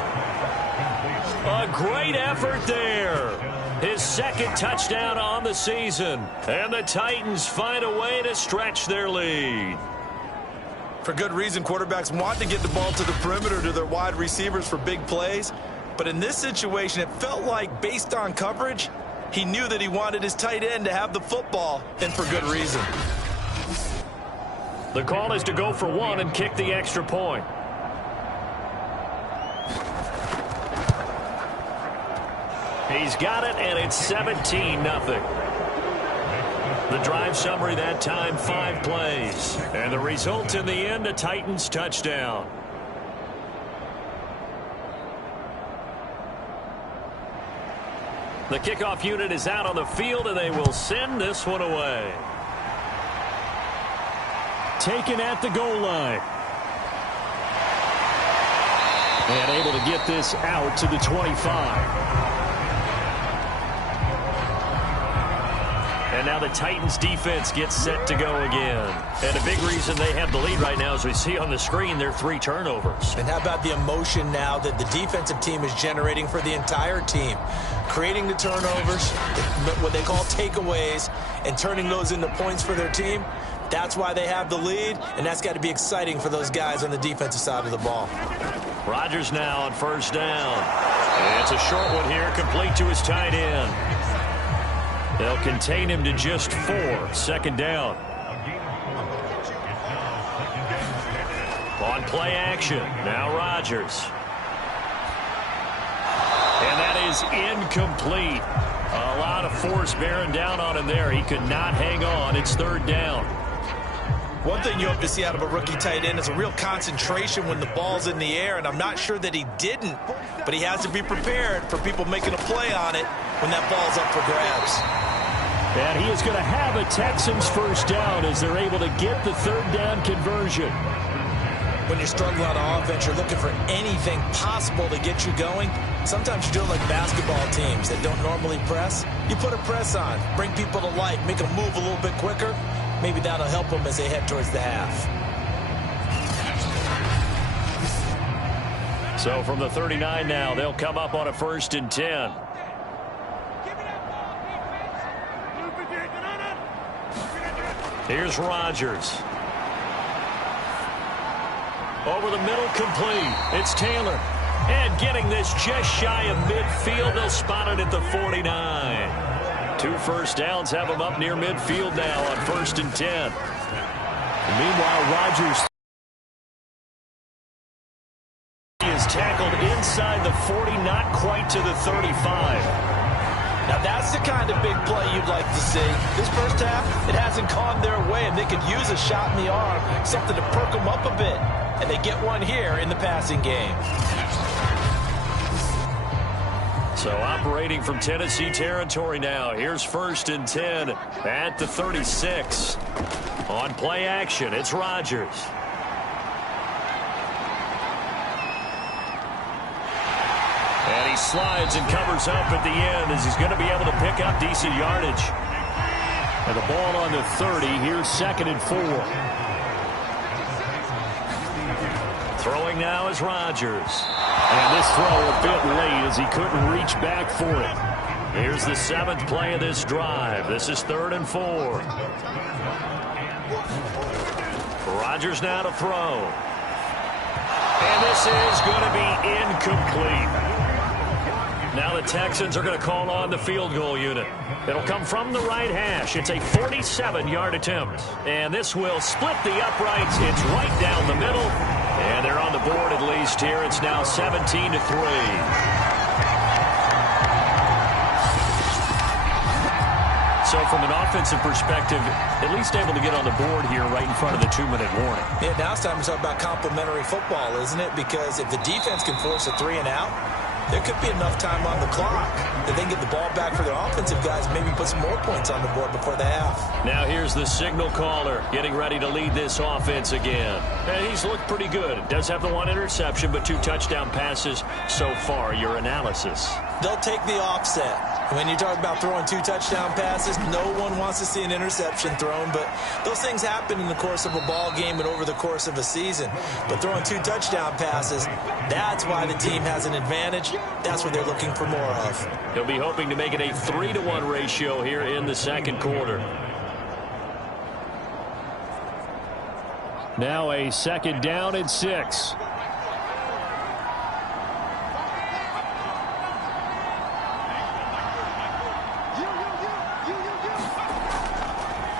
A great effort there. His 2nd touchdown on the season. And the Titans find a way to stretch their lead. For good reason, quarterbacks want to get the ball to the perimeter to their wide receivers for big plays. But in this situation, it felt like, based on coverage, he knew that he wanted his tight end to have the football, and for good reason. The call is to go for 1 and kick the extra point. He's got it, and it's 17-0. The drive summary that time, 5 plays. And the result in the end, a Titans touchdown. The kickoff unit is out on the field, and they will send this one away. Taken at the goal line. And able to get this out to the 25. And now the Titans defense gets set to go again. And a big reason they have the lead right now, as we see on the screen, their 3 turnovers. And how about the emotion now that the defensive team is generating for the entire team? Creating the turnovers, what they call takeaways, and turning those into points for their team. That's why they have the lead, and that's got to be exciting for those guys on the defensive side of the ball. Rodgers now on 1st down. And it's a short one here, complete to his tight end. They'll contain him to just 4. 2nd down. On play action. Now Rodgers. And that is incomplete. A lot of force bearing down on him there. He could not hang on. It's 3rd down. One thing you hope to see out of a rookie tight end is a real concentration when the ball's in the air, and I'm not sure that he didn't, but he has to be prepared for people making a play on it when that ball's up for grabs. And he is going to have a Texans 1st down as they're able to get the 3rd down conversion. When you're struggling on offense, you're looking for anything possible to get you going. Sometimes you do it like basketball teams that don't normally press. You put a press on, bring people to life, make them move a little bit quicker. Maybe that'll help them as they head towards the half. So from the 39 now, they'll come up on a 1st and 10. Here's Rodgers. Over the middle, complete. It's Taylor. And getting this just shy of midfield. They'll spot it at the 49. 2 first downs have him up near midfield now on 1st and 10. And meanwhile, Rodgers is tackled inside the 40, not quite to the 35. Now, that's the kind of big play you'd like to see. This first half, it hasn't gone their way, and they could use a shot in the arm, something to perk them up a bit. and they get one here in the passing game. So operating from Tennessee territory now. Here's 1st and 10 at the 36. On play action, it's Rodgers. And he slides and covers up at the end as he's going to be able to pick up decent yardage. And the ball on the 30. Here's 2nd and 4. Throwing now is Rodgers. And this throw a bit late as he couldn't reach back for it. Here's the 7th play of this drive. This is 3rd and 4. Rodgers now to throw. And this is going to be incomplete. Now the Texans are going to call on the field goal unit. It'll come from the right hash. It's a 47-yard attempt. And this will split the uprights. It's right down the middle. And they're on the board at least here. It's now 17-3. So from an offensive perspective, at least able to get on the board here right in front of the 2-minute warning. Yeah, now it's time to talk about complementary football, isn't it? Because if the defense can force a 3 and out, there could be enough time on the clock that they can get the ball back for their offensive guys, maybe put some more points on the board before the half. Now here's the signal caller getting ready to lead this offense again. And he's looked pretty good. Does have the 1 interception, but 2 touchdown passes so far. Your analysis? They'll take the offset. When you talk about throwing 2 touchdown passes, no one wants to see an interception thrown, but those things happen in the course of a ball game and over the course of a season. But throwing 2 touchdown passes, that's why the team has an advantage. That's what they're looking for more of. He'll be hoping to make it a 3-to-1 ratio here in the 2nd quarter. Now a 2nd down and 6.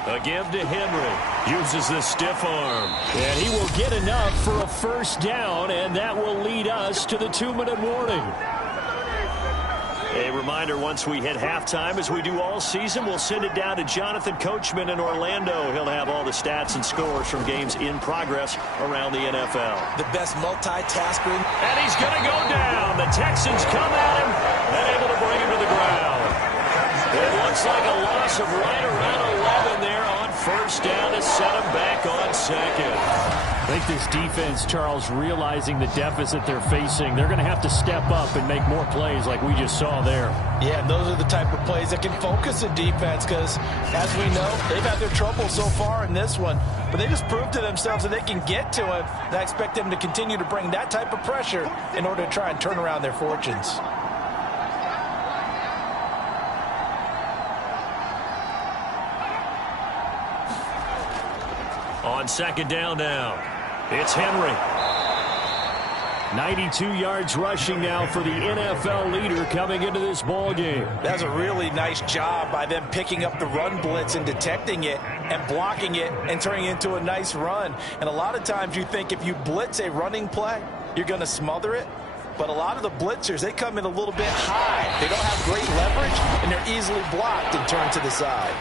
A give to Henry. Uses the stiff arm. And he will get enough for a 1st down, and that will lead us to the 2-minute warning. A reminder, once we hit halftime, as we do all season, we'll send it down to Jonathan Coachman in Orlando. He'll have all the stats and scores from games in progress around the NFL. The best multitasker. And he's going to go down. The Texans come at him and able to bring him to the ground. It looks like a loss of right around 11 there on 1st down to set him back on 2nd. I think this defense, Charles, realizing the deficit they're facing, they're going to have to step up and make more plays like we just saw there. Yeah, and those are the type of plays that can focus a defense because, as we know, they've had their trouble so far in this one. But they just proved to themselves that they can get to him. And I expect them to continue to bring that type of pressure in order to try and turn around their fortunes. On 2nd down now, it's Henry. 92 yards rushing now for the NFL leader coming into this ball game. That's a really nice job by them picking up the run blitz and detecting it and blocking it and turning it into a nice run. And a lot of times you think if you blitz a running play, you're going to smother it. But a lot of the blitzers, they come in a little bit high. They don't have great leverage, and they're easily blocked and turned to the side.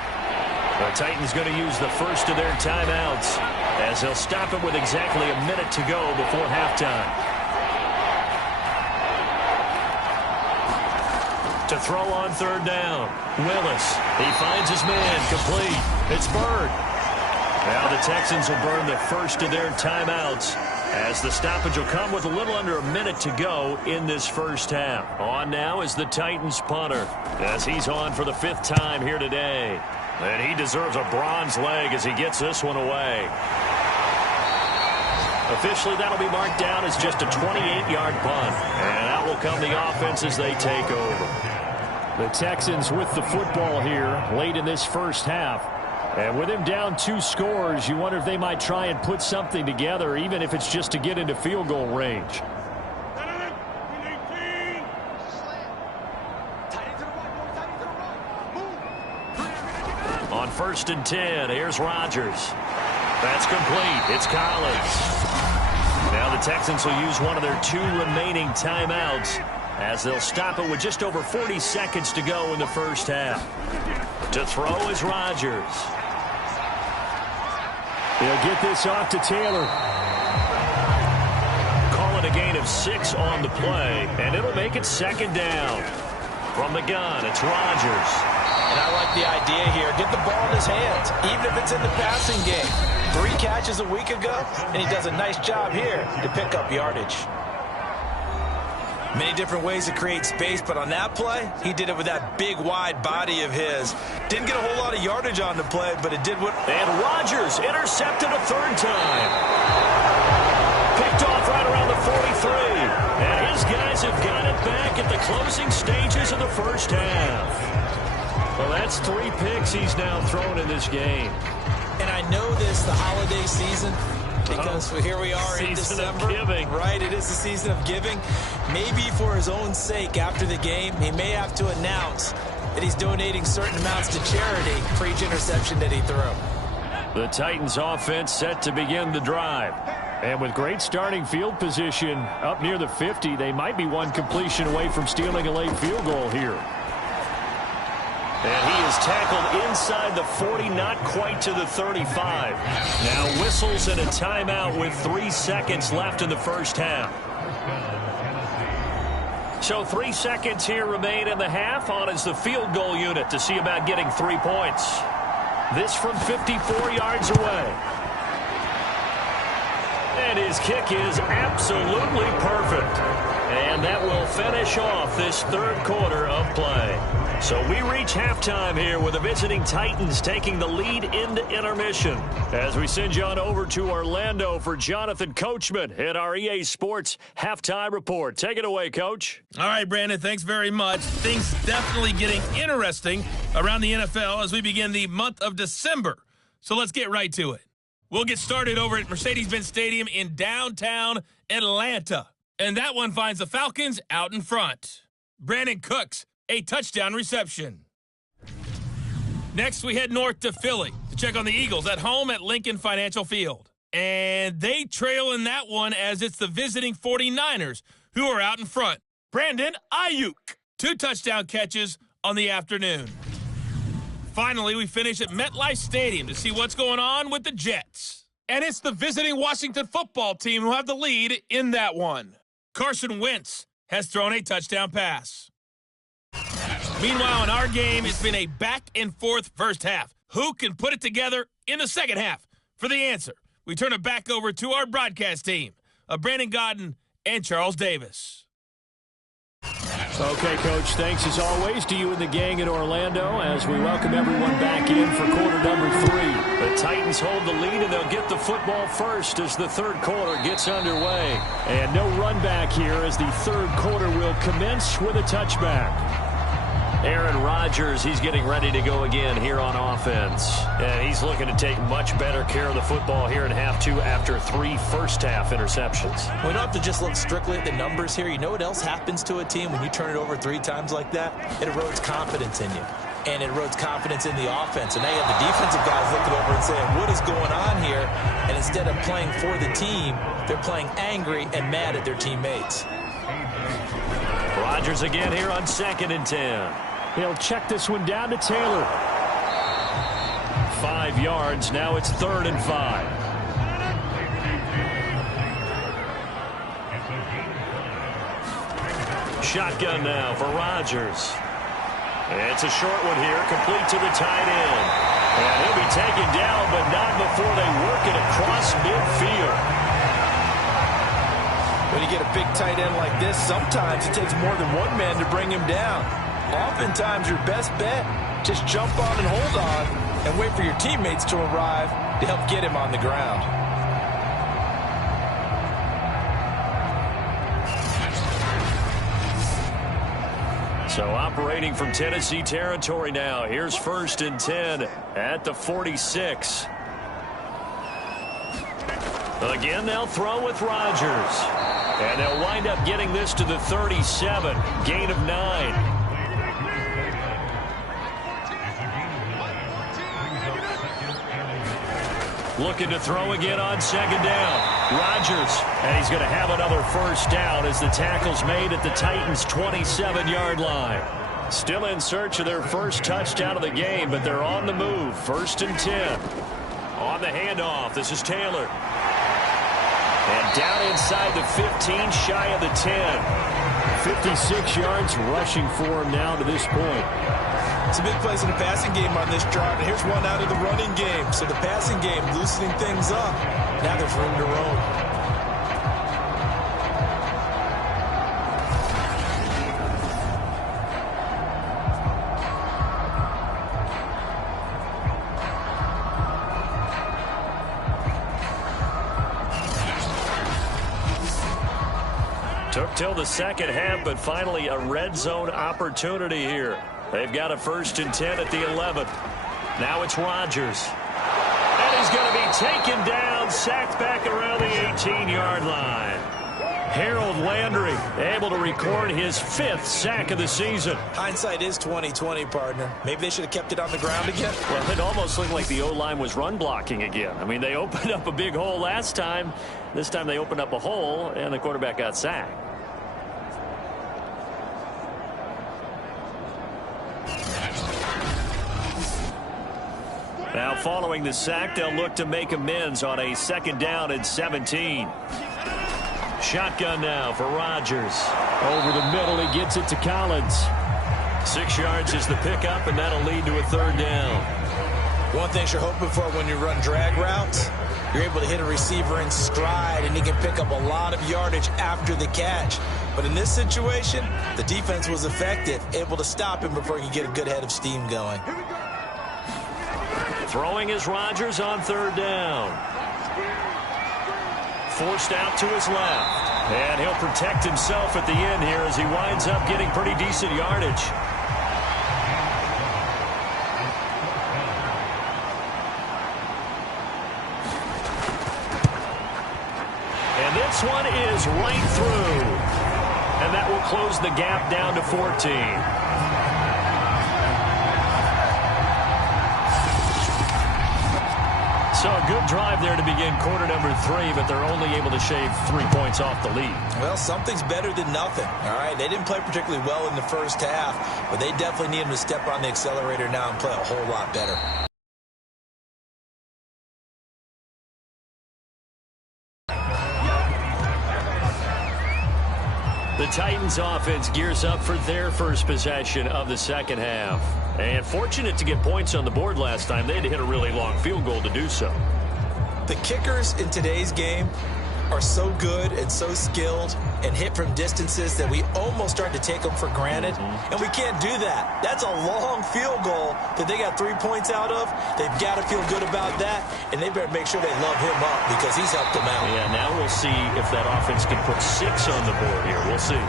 The Titans going to use the first of their timeouts as they'll stop it with exactly a minute to go before halftime. To throw on 3rd down, Willis. He finds his man, complete. It's Bird. Now the Texans will burn the first of their timeouts as the stoppage will come with a little under a minute to go in this 1st half. On now is the Titans punter as he's on for the 5th time here today. And he deserves a bronze leg as he gets this one away. Officially, that'll be marked down as just a 28-yard punt. And out will come the offense as they take over. The Texans with the football here late in this 1st half. And with him down 2 scores, you wonder if they might try and put something together, even if it's just to get into field goal range. On 1st and 10, here's Rodgers. That's complete. It's Collins. Now the Texans will use one of their 2 remaining timeouts as they'll stop it with just over 40 seconds to go in the 1st half. To throw is Rodgers. They'll get this off to Taylor. of 6 on the play, and it'll make it second down. From the gun, it's Rodgers. And I like the idea here. Get the ball in his hands, even if it's in the passing game. 3 catches a week ago, and he does a nice job here to pick up yardage. Many different ways to create space, but on that play, he did it with that big, wide body of his. Didn't get a whole lot of yardage on the play, but it did what... And Rodgers intercepted a third time. Picked off right around the 43. And his guys have got it back at the closing stages of the first half. Well, that's 3 picks he's now thrown in this game. And I know this, the holiday season, because here we are in December. Season of giving. Right, it is the season of giving. Maybe for his own sake after the game, he may have to announce that he's donating certain amounts to charity for each interception that he threw. The Titans offense set to begin the drive. And with great starting field position up near the 50, they might be one completion away from stealing a late field goal here. And he is tackled inside the 40, not quite to the 35. Now whistles and a timeout with 3 seconds left in the first half. So 3 seconds here remain in the half. On is the field goal unit to see about getting 3 points. This from 54 yards away. And his kick is absolutely perfect. And that will finish off this third quarter of play. So we reach halftime here with the visiting Titans taking the lead into intermission. As we send you on over to Orlando for Jonathan Coachman at our EA Sports Halftime Report. Take it away, Coach. All right, Brandon, thanks very much. Things definitely getting interesting around the NFL as we begin the month of December. So let's get right to it. We'll get started over at Mercedes-Benz Stadium in downtown Atlanta. And that one finds the Falcons out in front. Brandon Cooks, a touchdown reception. Next, we head north to Philly to check on the Eagles at home at Lincoln Financial Field. And they trail in that one as it's the visiting 49ers who are out in front. Brandon Ayuk, 2 touchdown catches on the afternoon. Finally, we finish at MetLife Stadium to see what's going on with the Jets. And it's the visiting Washington football team who have the lead in that one. Carson Wentz has thrown a touchdown pass. Meanwhile, in our game, it's been a back-and-forth first half. Who can put it together in the second half? For the answer, we turn it back over to our broadcast team of Brandon Godden and Charles Davis. Okay, Coach, thanks as always to you and the gang in Orlando as we welcome everyone back in for quarter number 3. The Titans hold the lead, and they'll get the football first as the third quarter gets underway. And no run back here as the third quarter will commence with a touchback. Aaron Rodgers, he's getting ready to go again here on offense. And he's looking to take much better care of the football here in half 2 after 3 first-half interceptions. We don't have to just look strictly at the numbers here. You know what else happens to a team when you turn it over 3 times like that? It erodes confidence in you. And it erodes confidence in the offense. And now you have the defensive guys looking over and saying, what is going on here? And instead of playing for the team, they're playing angry and mad at their teammates. Rodgers again here on 2nd and 10. He'll check this one down to Taylor. 5 yards. Now it's 3rd and 5. Shotgun now for Rodgers. It's a short one here, complete to the tight end. And he'll be taken down, but not before they work it across midfield. When you get a big tight end like this, sometimes it takes more than one man to bring him down. Oftentimes, your best bet, just jump on and hold on and wait for your teammates to arrive to help get him on the ground. So operating from Tennessee territory now. Here's 1st and 10 at the 46. Again, they'll throw with Rodgers. And they'll wind up getting this to the 37. Gain of 9. Looking to throw again on 2nd down. Rodgers, and he's going to have another first down as the tackle's made at the Titans' 27-yard line. Still in search of their first touchdown of the game, but they're on the move. 1st and 10. On the handoff, this is Taylor. And down inside the 15, shy of the 10. 56 yards rushing for him now to this point. It's a big place in the passing game on this drive. And here's one out of the running game. So the passing game loosening things up. Now there's room to roam. Took till the second half, but finally a red zone opportunity here. They've got a 1st and 10 at the 11th. Now it's Rodgers. And he's going to be taken down, sacked back around the 18-yard line. Harold Landry able to record his 5th sack of the season. Hindsight is 20/20, partner. Maybe they should have kept it on the ground again. Well, it almost looked like the O-line was run blocking again. I mean, they opened up a big hole last time. This time they opened up a hole, and the quarterback got sacked. Now, following the sack, they'll look to make amends on a 2nd down and 17. Shotgun now for Rodgers. Over the middle, he gets it to Collins. 6 yards is the pickup, and that'll lead to a 3rd down. One thing you're hoping for when you run drag routes, you're able to hit a receiver in stride, and he can pick up a lot of yardage after the catch. But in this situation, the defense was effective, able to stop him before he could get a good head of steam going. Throwing is Rodgers on 3rd down. Forced out to his left. And he'll protect himself at the end here as he winds up getting pretty decent yardage. And this one is right through. And that will close the gap down to 14. So a good drive there to begin quarter number 3, but they're only able to shave 3 points off the lead. Well, something's better than nothing. All right, they didn't play particularly well in the first half, but they definitely need them to step on the accelerator now and play a whole lot better. The Titans offense gears up for their first possession of the second half. And fortunate to get points on the board last time. They had to hit a really long field goal to do so. The kickers in today's game are so good and so skilled and hit from distances that we almost start to take them for granted. And we can't do that. That's a long field goal that they got 3 points out of. They've got to feel good about that, and they better make sure they love him up because he's helped them out. Yeah, now we'll see if that offense can put 6 on the board here. We'll see.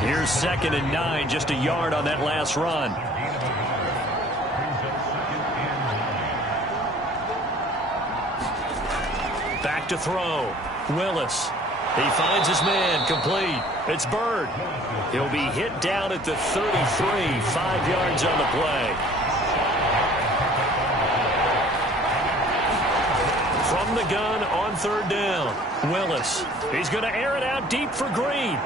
Here's 2nd and 9, just a yard on that last run. Back to throw. Willis. He finds his man, complete. It's Bird. He'll be hit down at the 33, 5 yards on the play. From the gun on 3rd down, Willis. He's going to air it out deep for Green.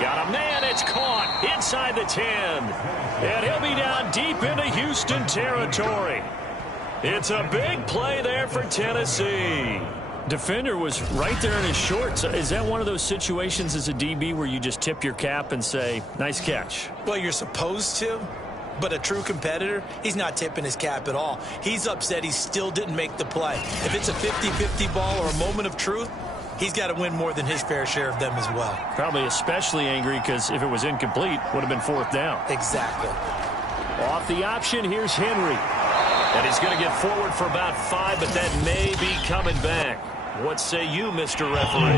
Got a man, it's caught inside the 10. And he'll be down deep into Houston territory. It's a big play there for Tennessee. Defender was right there in his shorts. Is that one of those situations as a DB where you just tip your cap and say, nice catch? Well, you're supposed to, but a true competitor, he's not tipping his cap at all. He's upset he still didn't make the play. If it's a 50-50 ball or a moment of truth, he's got to win more than his fair share of them as well. Probably especially angry because if it was incomplete, would have been 4th down. Exactly. Off the option, here's Henry. And he's going to get forward for about 5, but that may be coming back. What say you, Mr. Referee?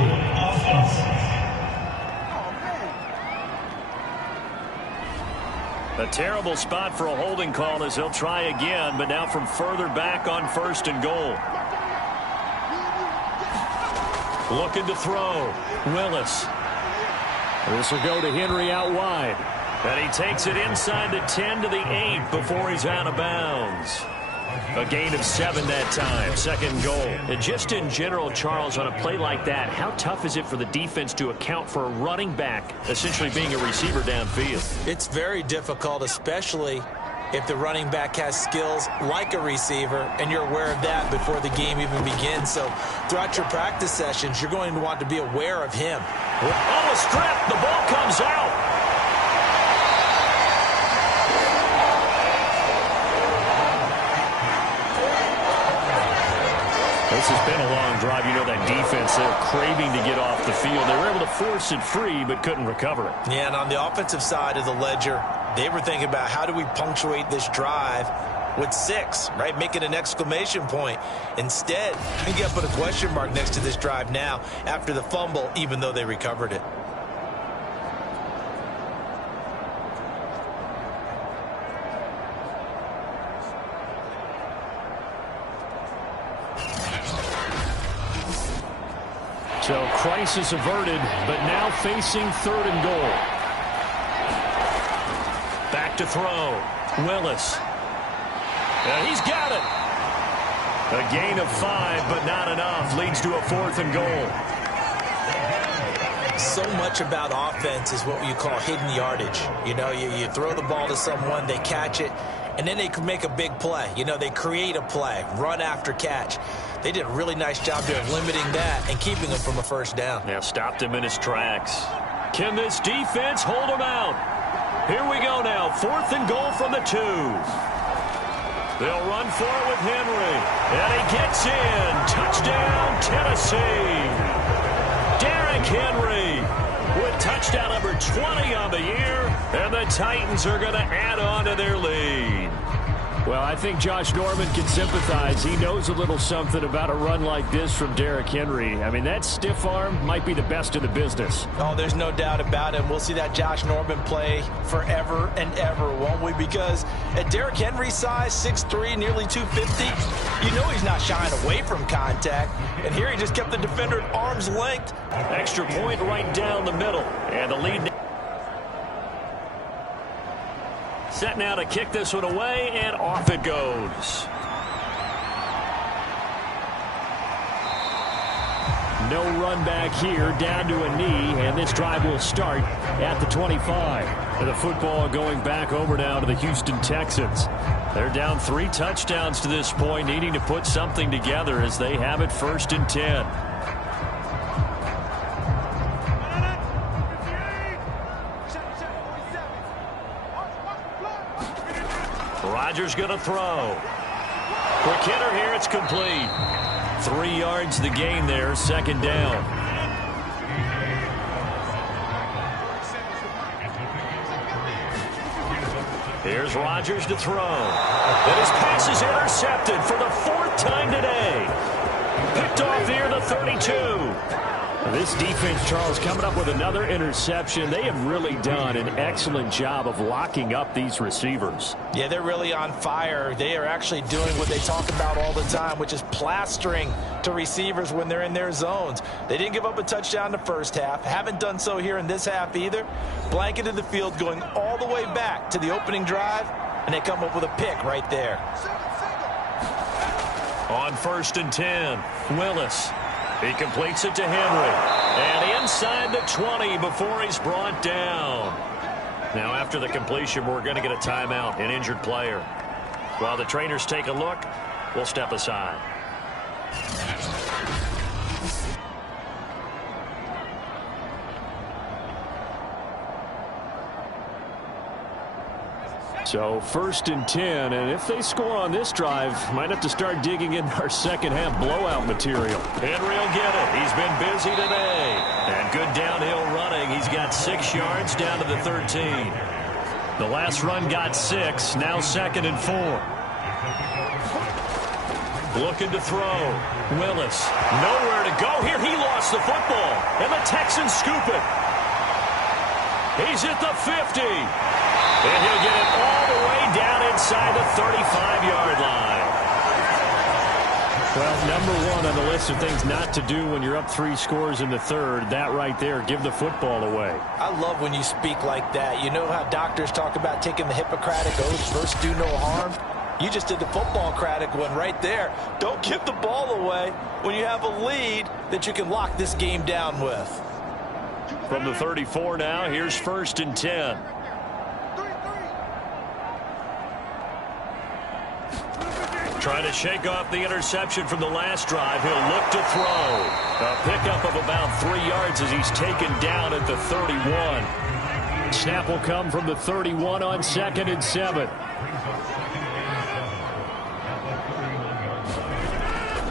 A terrible spot for a holding call as he'll try again, but now from further back on 1st and goal. Looking to throw. Willis. This will go to Henry out wide. And he takes it inside the 10 to the 8 before he's out of bounds. A gain of 7 that time, 2nd goal. And just in general, Charles, on a play like that, how tough is it for the defense to account for a running back essentially being a receiver downfield? It's very difficult, especially if the running back has skills like a receiver, and you're aware of that before the game even begins. So throughout your practice sessions, you're going to want to be aware of him. Oh, a strip. The ball comes out. This has been a long drive. You know that defense, they're craving to get off the field. They were able to force it free, but couldn't recover it. Yeah, and on the offensive side of the ledger, they were thinking about how do we punctuate this drive with 6, right? Make it an exclamation point. Instead, you got to put a question mark next to this drive now after the fumble, even though they recovered it. So crisis averted, but now facing 3rd and goal. Back to throw. Willis. And he's got it. A gain of 5, but not enough. Leads to a 4th and goal. So much about offense is what you call hidden yardage. You know, you throw the ball to someone, they catch it, and then they can make a big play. You know, they create a play, run after catch. They did a really nice job there of limiting that and keeping him from a first down. Now stopped him in his tracks. Can this defense hold him out? Here we go now. 4th and goal from the 2. They'll run for it with Henry. And he gets in. Touchdown, Tennessee. Derrick Henry with touchdown number 20 on the year. And the Titans are going to add on to their lead. Well, I think Josh Norman can sympathize. He knows a little something about a run like this from Derrick Henry. I mean, that stiff arm might be the best in the business. Oh, there's no doubt about it. We'll see that Josh Norman play forever and ever, won't we? Because at Derrick Henry's size, 6'3", nearly 250, you know he's not shying away from contact. And here he just kept the defender at arm's length. Extra point right down the middle. And the lead. Set now to kick this one away, and off it goes. No run back here, down to a knee, and this drive will start at the 25. And the football going back over now to the Houston Texans. They're down 3 touchdowns to this point, needing to put something together as they have it 1st and 10. Rodgers going to throw. Quick hitter here, it's complete. 3 yards the gain there, 2nd down. Here's Rodgers to throw. And his pass is intercepted for the 4th time today. Picked off near the 32. This defense, Charles, coming up with another interception. They have really done an excellent job of locking up these receivers. Yeah, they're really on fire. They are actually doing what they talk about all the time, which is plastering to receivers when they're in their zones. They didn't give up a touchdown the first half. Haven't done so here in this half either. Blanketed the field going all the way back to the opening drive, and they come up with a pick right there. On 1st and 10, Willis. He completes it to Henry. And inside the 20 before he's brought down. Now after the completion, we're going to get a timeout, an injured player. While the trainers take a look, we'll step aside. So 1st and 10, and if they score on this drive, might have to start digging in our second half blowout material. Henry will get it. He's been busy today. And good downhill running. He's got 6 yards down to the 13. The last run got 6, now 2nd and 4. Looking to throw. Willis, nowhere to go here. He lost the football, and the Texans scoop it. He's at the 50. And he'll get it all the way down inside the 35-yard line. Well, number 1 on the list of things not to do when you're up 3 scores in the 3rd, that right there, give the football away. I love when you speak like that. You know how doctors talk about taking the Hippocratic oath, first do no harm? You just did the football-cratic one right there. Don't give the ball away when you have a lead that you can lock this game down with. From the 34 now, here's 1st and 10. Trying to shake off the interception from the last drive. He'll look to throw. A pickup of about 3 yards as he's taken down at the 31. Snap will come from the 31 on 2nd and 7.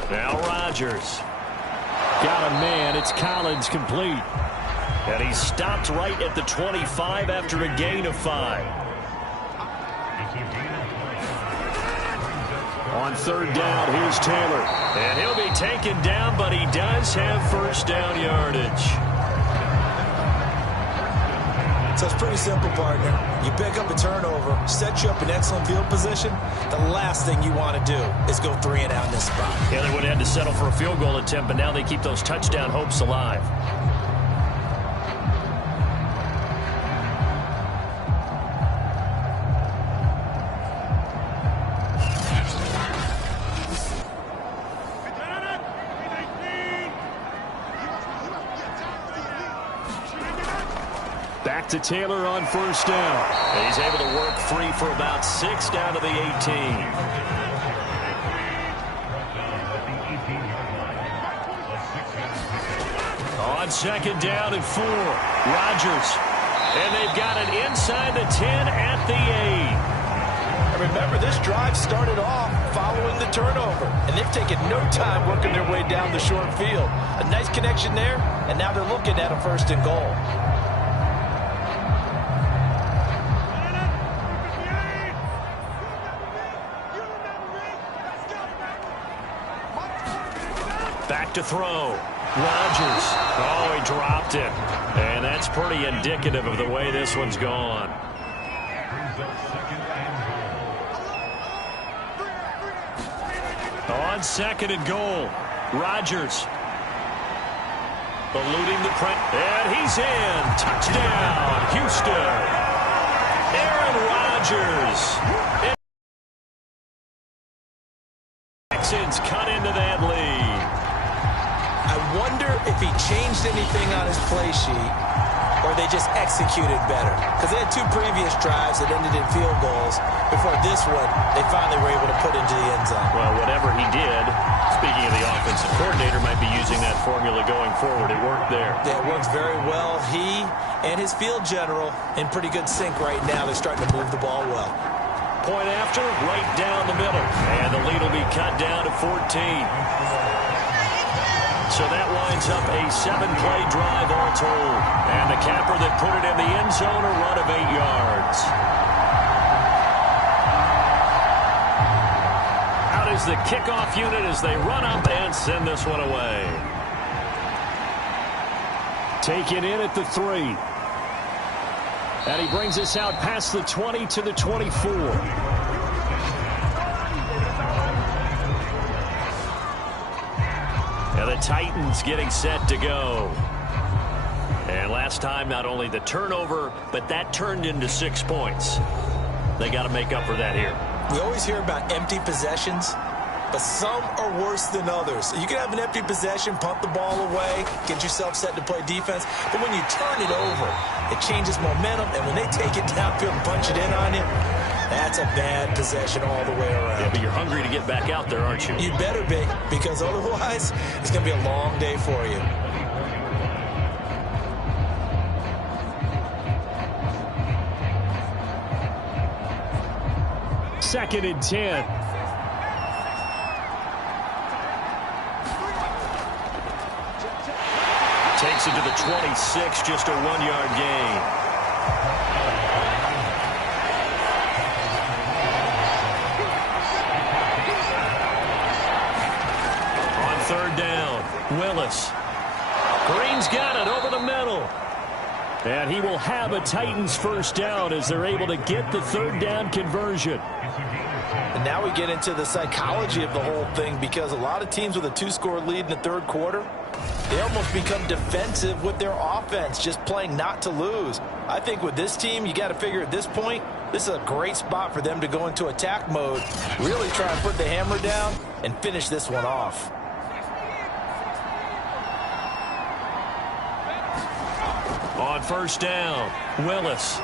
Now Rodgers. Got a man. It's Collins complete. And he stopped right at the 25 after a gain of 5. On 3rd down, here's Taylor. And he'll be taken down, but he does have first down yardage. So it's pretty simple, partner. You pick up a turnover, set you up in excellent field position. The last thing you want to do is go 3 and out in this spot. Yeah, they would have had to settle for a field goal attempt, but now they keep those touchdown hopes alive. Back to Taylor on 1st down. And he's able to work free for about 6 down to the 18. On 2nd down and 4. Rodgers. And they've got it inside the 10 at the 8. And remember, this drive started off following the turnover. And they've taken no time working their way down the short field. A nice connection there, and now they're looking at a 1st and goal. Back to throw. Rodgers. Oh, he dropped it. And that's pretty indicative of the way this one's gone. On 2nd and goal. Rodgers. Eluding the press. And he's in. Touchdown, Houston. Aaron Rodgers. Texans cut into that lead. I wonder if he changed anything on his play sheet or they just executed better. Because they had 2 previous drives that ended in field goals. Before this one, they finally were able to put into the end zone. Well, whatever he did, speaking of the offensive coordinator, might be using that formula going forward. It worked there. Yeah, it works very well. He and his field general in pretty good sync right now. They're starting to move the ball well. Point after, right down the middle. And the lead will be cut down to 14. So that winds up a 7-play drive all told. And the capper that put it in the end zone, a run of 8 yards. Out is the kickoff unit as they run up and send this one away. Taken in at the 3. And he brings us out past the 20 to the 24. And the Titans getting set to go. And last time, not only the turnover, but that turned into 6 points. They got to make up for that here. We always hear about empty possessions, but some are worse than others. You can have an empty possession, pump the ball away, get yourself set to play defense, but when you turn it over, it changes momentum, and when they take it downfield and punch it in on you, that's a bad possession all the way around. Yeah, but you're hungry to get back out there, aren't you? You better be, because otherwise, it's going to be a long day for you. Second and 10. Takes it to the 26, just a 1-yard gain. On 3rd down, Willis. Green's got it over the middle. And he will have a Titans first down as they're able to get the 3rd down conversion. And now we get into the psychology of the whole thing, because a lot of teams with a 2-score lead in the 3rd quarter, they almost become defensive with their offense, just playing not to lose. I think with this team, you got to figure at this point, this is a great spot for them to go into attack mode, really try and put the hammer down and finish this one off. On 1st down, Willis.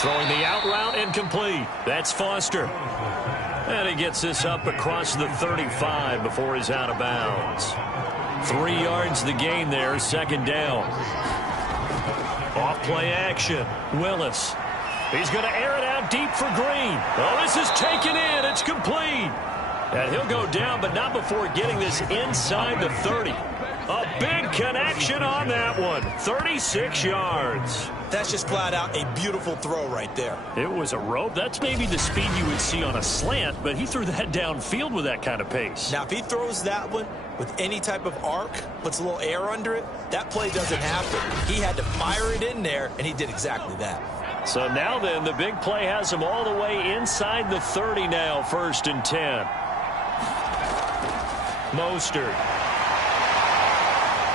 Throwing the out route incomplete. That's Foster. And he gets this up across the 35 before he's out of bounds. 3 yards the gain there, second down. Off play action. Willis. He's going to air it out deep for Green. Oh, this is taken in. It's complete. And he'll go down, but not before getting this inside the 30. A big connection on that one. 36 yards. That's just flat out a beautiful throw right there. It was a rope. That's maybe the speed you would see on a slant, but he threw that downfield with that kind of pace. Now, if he throws that one with any type of arc, puts a little air under it, that play doesn't happen. He had to fire it in there, and he did exactly that. So now then, the big play has him all the way inside the 30 now, 1st and 10. Mostert.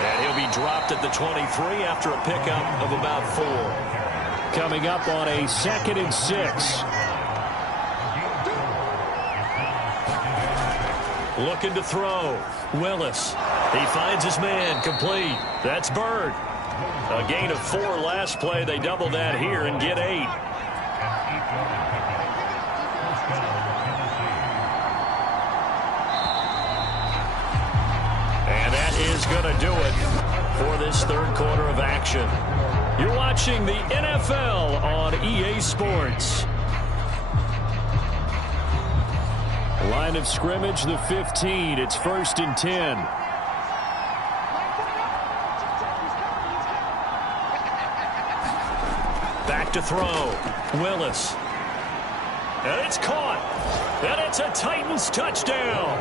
And he'll be dropped at the 23 after a pickup of about 4. Coming up on a 2nd and 6. Looking to throw. Willis. He finds his man. Complete. That's Bird. A gain of 4 last play. They double that here and get 8. And that is going to do it for this 3rd quarter of action. You're watching the NFL on EA Sports. Line of scrimmage, the 15. It's 1st and 10. Back to throw. Willis. And it's caught. And it's a Titans touchdown.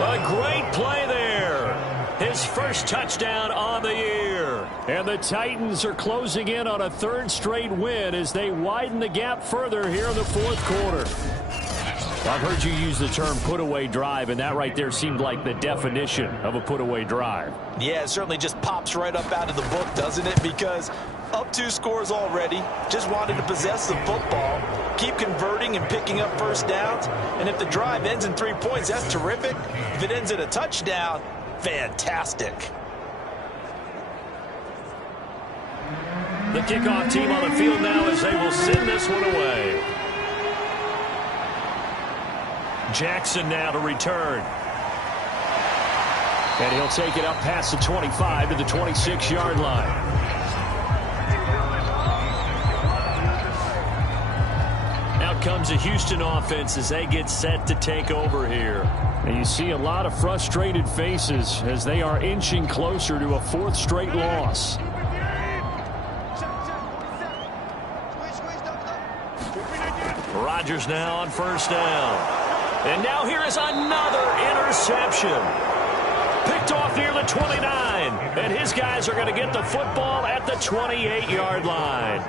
A great play there. His first touchdown on the year. And the Titans are closing in on a 3rd straight win as they widen the gap further here in the 4th quarter. I've heard you use the term put-away drive, and that right there seemed like the definition of a put-away drive. Yeah, it certainly just pops right up out of the book, doesn't it? Because up 2 scores already, just wanted to possess the football, keep converting and picking up first downs, and if the drive ends in 3 points, that's terrific. If it ends in a touchdown, fantastic. The kickoff team on the field now as they will send this one away. Jackson now to return. And he'll take it up past the 25 to the 26-yard line. Out comes the Houston offense as they get set to take over here. And you see a lot of frustrated faces as they are inching closer to a 4th straight loss. Rodgers now on 1st down. And now here is another interception. Picked off near the 29. And his guys are going to get the football at the 28-yard line.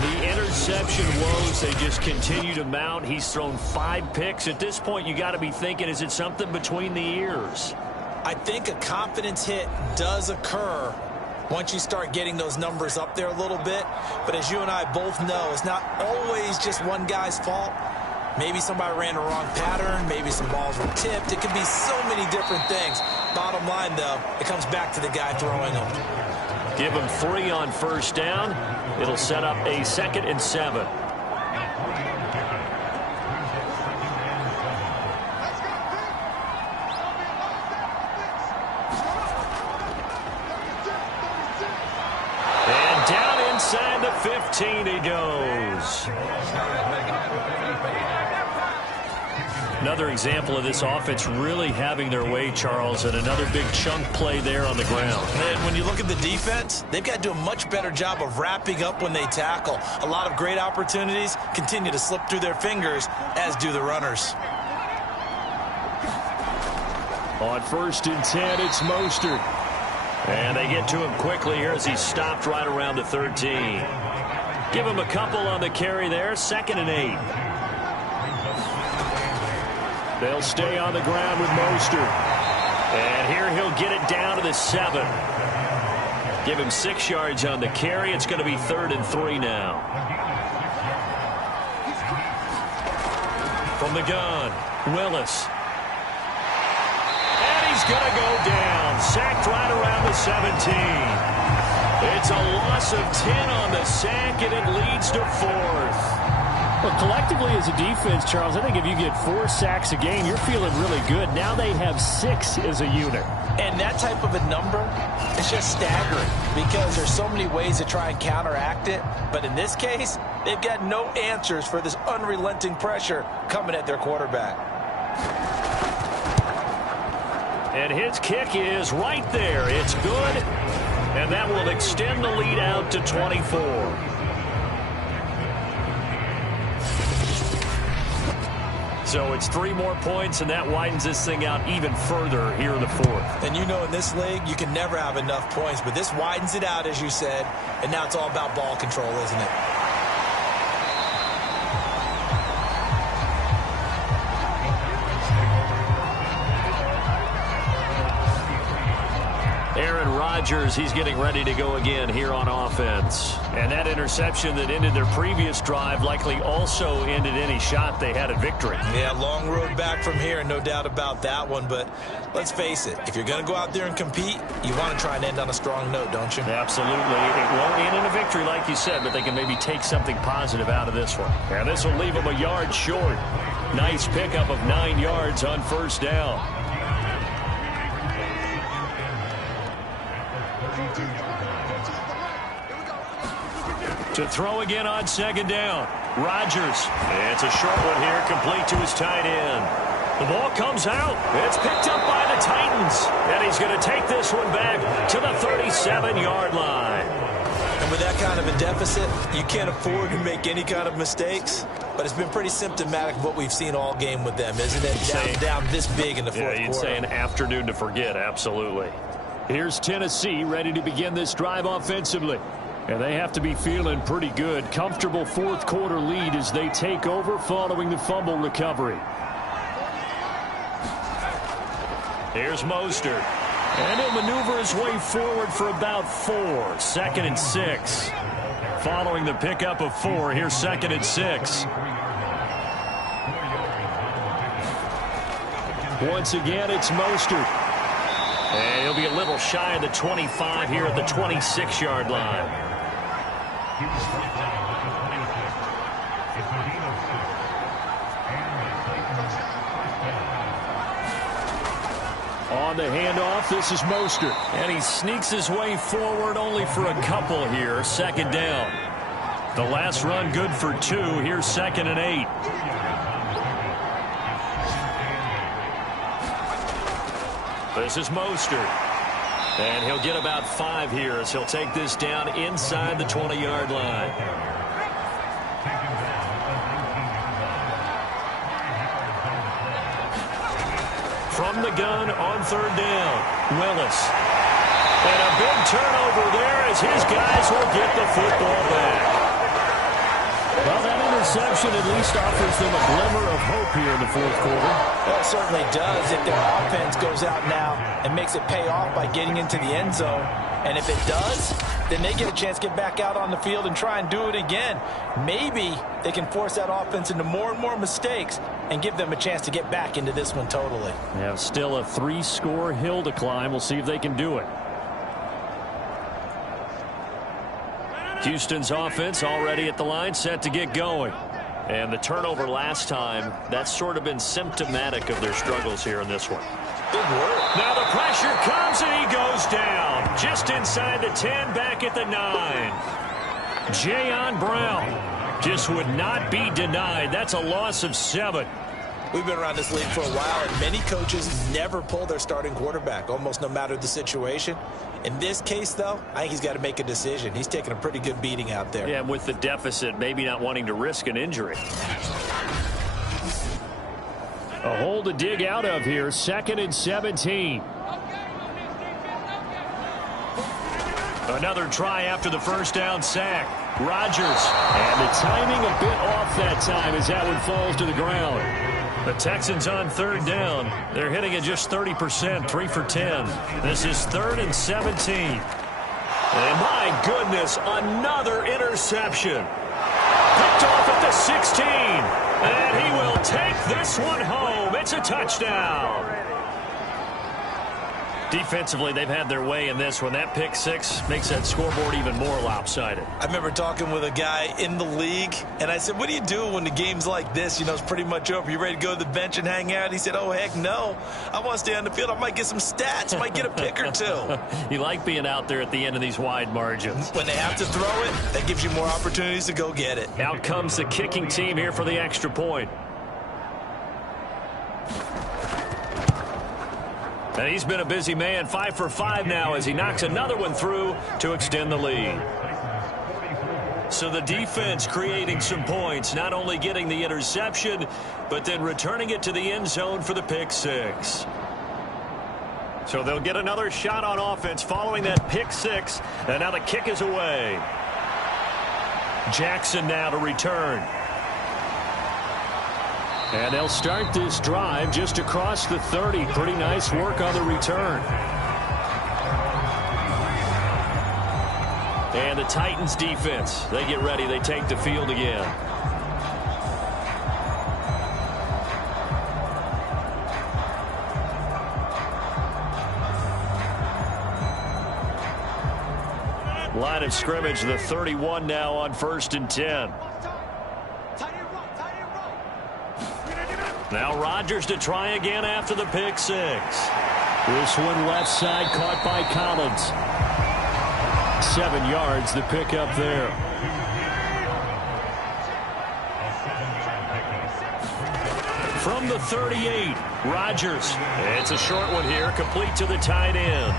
The interception woes, they just continue to mount. He's thrown 5 picks. At this point, you got to be thinking, is it something between the ears? I think a confidence hit does occur once you start getting those numbers up there a little bit. But as you and I both know, it's not always just one guy's fault. Maybe somebody ran a wrong pattern. Maybe some balls were tipped. It could be so many different things. Bottom line, though, it comes back to the guy throwing them. Give him 3 on 1st down. It'll set up a 2nd and 7. And down inside the 15 he goes. Another example of this offense really having their way, Charles, and another big chunk play there on the ground. And when you look at the defense, they've got to do a much better job of wrapping up when they tackle. A lot of great opportunities continue to slip through their fingers, as do the runners. On 1st and 10, it's Mostert. And they get to him quickly here as he's stopped right around the 13. Give him a couple on the carry there, 2nd and 8. They'll stay on the ground with Mostert. And here he'll get it down to the 7. Give him 6 yards on the carry. It's going to be 3rd and 3 now. From the gun, Willis. And he's going to go down. Sacked right around the 17. It's a loss of 10 on the sack, and it leads to 4th. Well, collectively as a defense, Charles, I think if you get 4 sacks a game, you're feeling really good. Now they have 6 as a unit. And that type of a number is just staggering because there's so many ways to try and counteract it. But in this case, they've got no answers for this unrelenting pressure coming at their quarterback. And his kick is right there. It's good. And that will extend the lead out to 24. So it's 3 more points, and that widens this thing out even further here in the 4th. And you know in this league, you can never have enough points, but this widens it out, as you said, and now it's all about ball control, isn't it? Aaron Rodgers, he's getting ready to go again here on offense. And that interception that ended their previous drive likely also ended any shot they had at victory. Yeah, long road back from here, no doubt about that one. But let's face it, if you're going to go out there and compete, you want to try and end on a strong note, don't you? Absolutely. It won't end in a victory like you said, but they can maybe take something positive out of this one. And this will leave them a yard short. Nice pickup of 9 yards on first down. To throw again on second down. Rodgers. It's a short one here, complete to his tight end. The ball comes out. It's picked up by the Titans. And he's going to take this one back to the 37-yard line. And with that kind of a deficit, you can't afford to make any kind of mistakes. But it's been pretty symptomatic of what we've seen all game with them, isn't it? Down this big in the fourth quarter. You'd say an afternoon to forget, absolutely. Here's Tennessee ready to begin this drive offensively. And they have to be feeling pretty good. Comfortable fourth quarter lead as they take over following the fumble recovery. Here's Mostert. And he'll maneuver his way forward for about 4. 2nd and 6. Following the pickup of 4, here's 2nd and 6. Once again, it's Mostert. And he'll be a little shy of the 25 here at the 26-yard line. On the handoff, this is Mostert. And he sneaks his way forward only for a couple here. 2nd down. The last run good for 2. Here's 2nd and 8. This is Mostert. And he'll get about 5 here as he'll take this down inside the 20-yard line. From the gun on 3rd down, Willis. And a big turnover there as his guys will get the football back. Well, that interception at least offers them a glimmer of hope here in the fourth quarter. Well, it certainly does if their offense goes out now and makes it pay off by getting into the end zone. And if it does, then they get a chance to get back out on the field and try and do it again. Maybe they can force that offense into more and more mistakes and give them a chance to get back into this one totally. They have still a 3-score hill to climb. We'll see if they can do it. Houston's offense already at the line, set to get going. And the turnover last time, that's sort of been symptomatic of their struggles here in this one. Good work. Now the pressure comes and he goes down. Just inside the 10, back at the 9. Jayon Brown just would not be denied. That's a loss of 7. We've been around this league for a while, and many coaches never pull their starting quarterback, almost no matter the situation. In this case, though, I think he's got to make a decision. He's taking a pretty good beating out there. Yeah, with the deficit, maybe not wanting to risk an injury. A hole to dig out of here. 2nd and 17. Another try after the first down sack. Rodgers. And the timing a bit off that time as that one falls to the ground. The Texans on 3rd down. They're hitting at just 30%, 3 for 10. This is 3rd and 17. And my goodness, another interception. Picked off at the 16. And he will take this one home. It's a touchdown. Defensively, they've had their way in this one. That pick six makes that scoreboard even more lopsided. I remember talking with a guy in the league, and I said, what do you do when the game's like this? You know, it's pretty much over. You ready to go to the bench and hang out? He said, oh, heck no. I want to stay on the field. I might get some stats. I might get a pick or two. You like being out there at the end of these wide margins. When they have to throw it, that gives you more opportunities to go get it. Out comes the kicking team here for the extra point. And he's been a busy man, 5 for 5 now as he knocks another one through to extend the lead. So the defense creating some points, not only getting the interception, but then returning it to the end zone for the pick six. So they'll get another shot on offense following that pick six, and now the kick is away. Jackson now to return. And they'll start this drive just across the 30. Pretty nice work on the return. And the Titans defense, they get ready. They take the field again. Line of scrimmage, the 31 now on 1st and 10. Now Rodgers to try again after the pick six. This one left side caught by Collins. 7 yards the pick up there. From the 38, Rodgers. It's a short one here, complete to the tight end.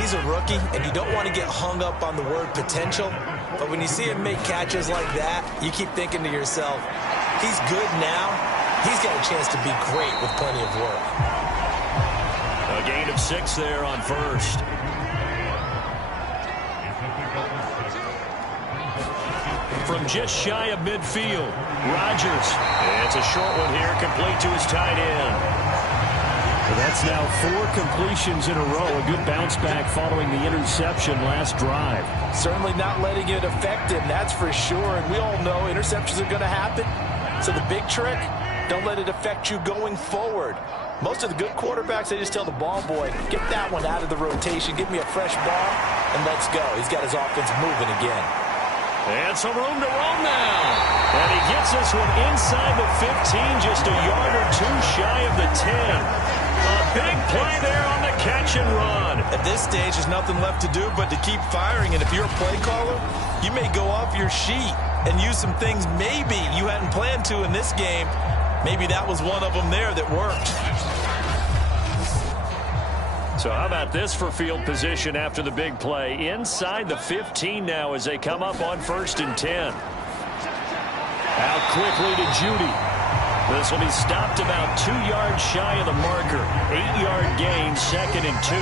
He's a rookie, and you don't want to get hung up on the word potential. But when you see him make catches like that, you keep thinking to yourself, he's good now. He's got a chance to be great with plenty of work. A gain of 6 there on 1st. From just shy of midfield, Rodgers. It's a short one here, complete to his tight end. That's now 4 completions in a row. A good bounce back following the interception last drive. Certainly not letting it affect him, that's for sure. And we all know interceptions are going to happen. So the big trick, don't let it affect you going forward. Most of the good quarterbacks, they just tell the ball boy, get that one out of the rotation, give me a fresh ball, and let's go. He's got his offense moving again. And some room to roam now. And he gets this one inside the 15, just a yard or 2 shy of the 10. A big play there on the catch and run. At this stage, there's nothing left to do but to keep firing. And if you're a play caller, you may go off your sheet and use some things maybe you hadn't planned to in this game. Maybe that was one of them there that worked. So how about this for field position after the big play? Inside the 15 now as they come up on 1st and 10. Out quickly to Judy. This will be stopped about 2 yards shy of the marker. 8-yard gain, 2nd and 2.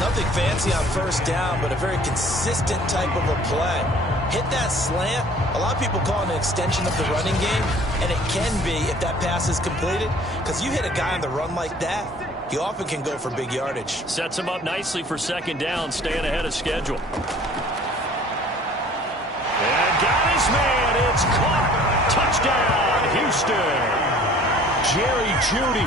Nothing fancy on 1st down, but a very consistent type of a play. Hit that slant. A lot of people call it an extension of the running game, and it can be if that pass is completed, because you hit a guy on the run like that, he often can go for big yardage. Sets him up nicely for 2nd down, staying ahead of schedule. And got his man. It's caught. Touchdown, Houston. Jerry Jeudy,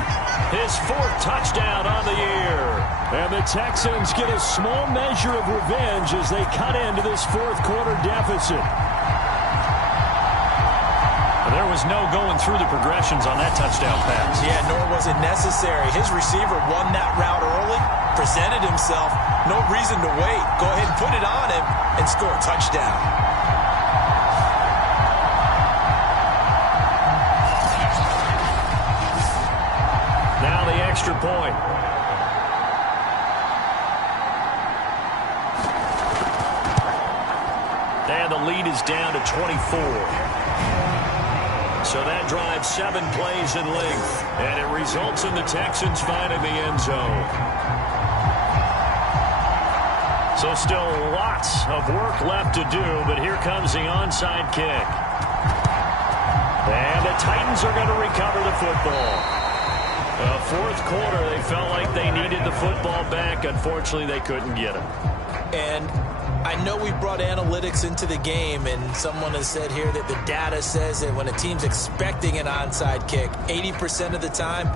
his 4th touchdown on the year. And the Texans get a small measure of revenge as they cut into this 4th quarter deficit. There was no going through the progressions on that touchdown pass. Yeah, nor was it necessary. His receiver won that route early, presented himself, no reason to wait. Go ahead and put it on him and score a touchdown. Now the extra point. And the lead is down to 24. So that drives 7 plays in length, and it results in the Texans finding the end zone. So still lots of work left to do, but here comes the onside kick. And the Titans are going to recover the football. 4th quarter, they felt like they needed the football back. Unfortunately, they couldn't get it. And I know we brought analytics into the game, and someone has said here that the data says that when a team's expecting an onside kick, 80% of the time,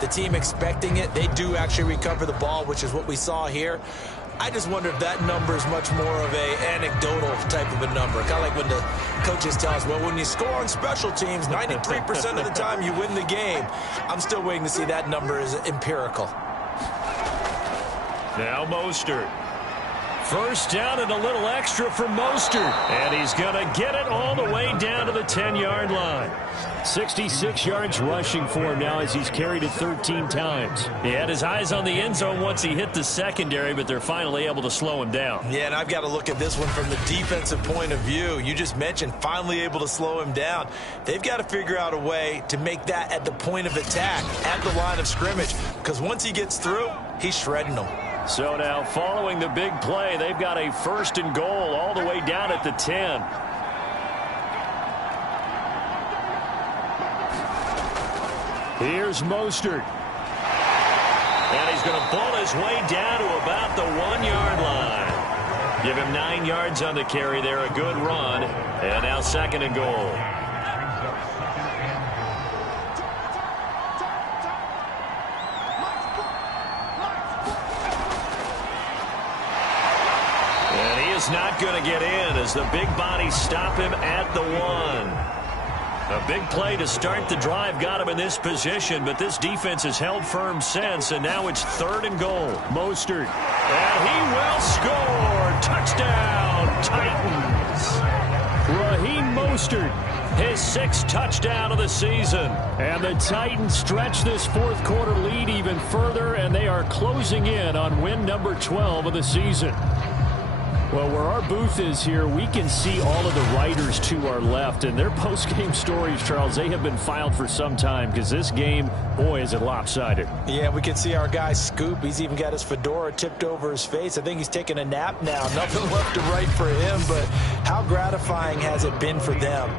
the team expecting it, they do actually recover the ball, which is what we saw here. I just wonder if that number is much more of a anecdotal type of a number. Kind of like when the coaches tell us, well, when you score on special teams, 93% of the time you win the game. I'm still waiting to see that number is empirical. Now Mostert. First down and a little extra for Mostert. And he's going to get it all the way down to the 10-yard line. 66 yards rushing for him now as he's carried it 13 times. He had his eyes on the end zone once he hit the secondary, but they're finally able to slow him down. Yeah, and I've got to look at this one from the defensive point of view. You just mentioned finally able to slow him down. They've got to figure out a way to make that at the point of attack, at the line of scrimmage, because once he gets through, he's shredding them. So now following the big play, they've got a 1st and goal all the way down at the 10. Here's Mostert. And he's going to pull his way down to about the 1-yard line. Give him 9 yards on the carry there, a good run. And now 2nd and goal. And he is not going to get in as the big bodies stop him at the 1. A big play to start the drive got him in this position, but this defense has held firm since, and now it's 3rd and goal. Mostert, and he will score. Touchdown, Titans. Raheem Mostert, his 6th touchdown of the season. And the Titans stretch this 4th quarter lead even further, and they are closing in on win number 12 of the season. Well, where our booth is here, we can see all of the writers to our left, and their post-game stories, Charles, they have been filed for some time because this game, boy, is it lopsided. Yeah, we can see our guy Scoop. He's even got his fedora tipped over his face. I think he's taking a nap now. Nothing left to write for him, but how gratifying has it been for them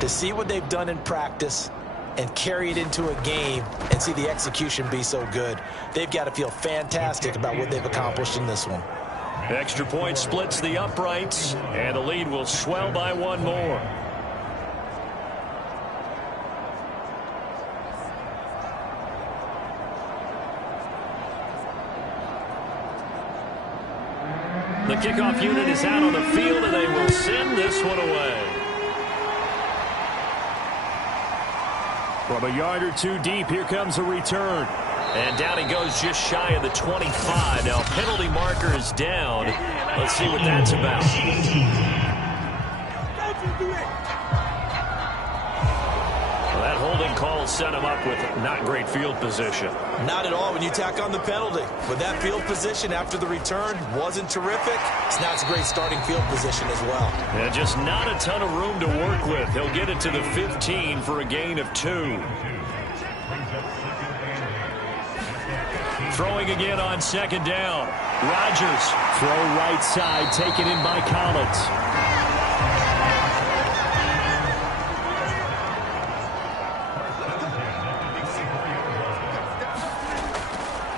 to see what they've done in practice and carry it into a game and see the execution be so good. They've got to feel fantastic about what they've accomplished in this one. Extra point splits the uprights, and the lead will swell by 1 more. The kickoff unit is out on the field, and they will send this one away. From a yard or 2 deep, here comes a return. And down he goes just shy of the 25. Now, penalty marker is down. Let's see what that's about. Well, that holding call set him up with not great field position. Not at all when you tack on the penalty. But that field position after the return wasn't terrific. So now it's a great starting field position as well. Yeah, just not a ton of room to work with. He'll get it to the 15 for a gain of 2. Throwing again on 2nd down. Rodgers. Throw right side, taken in by Collins.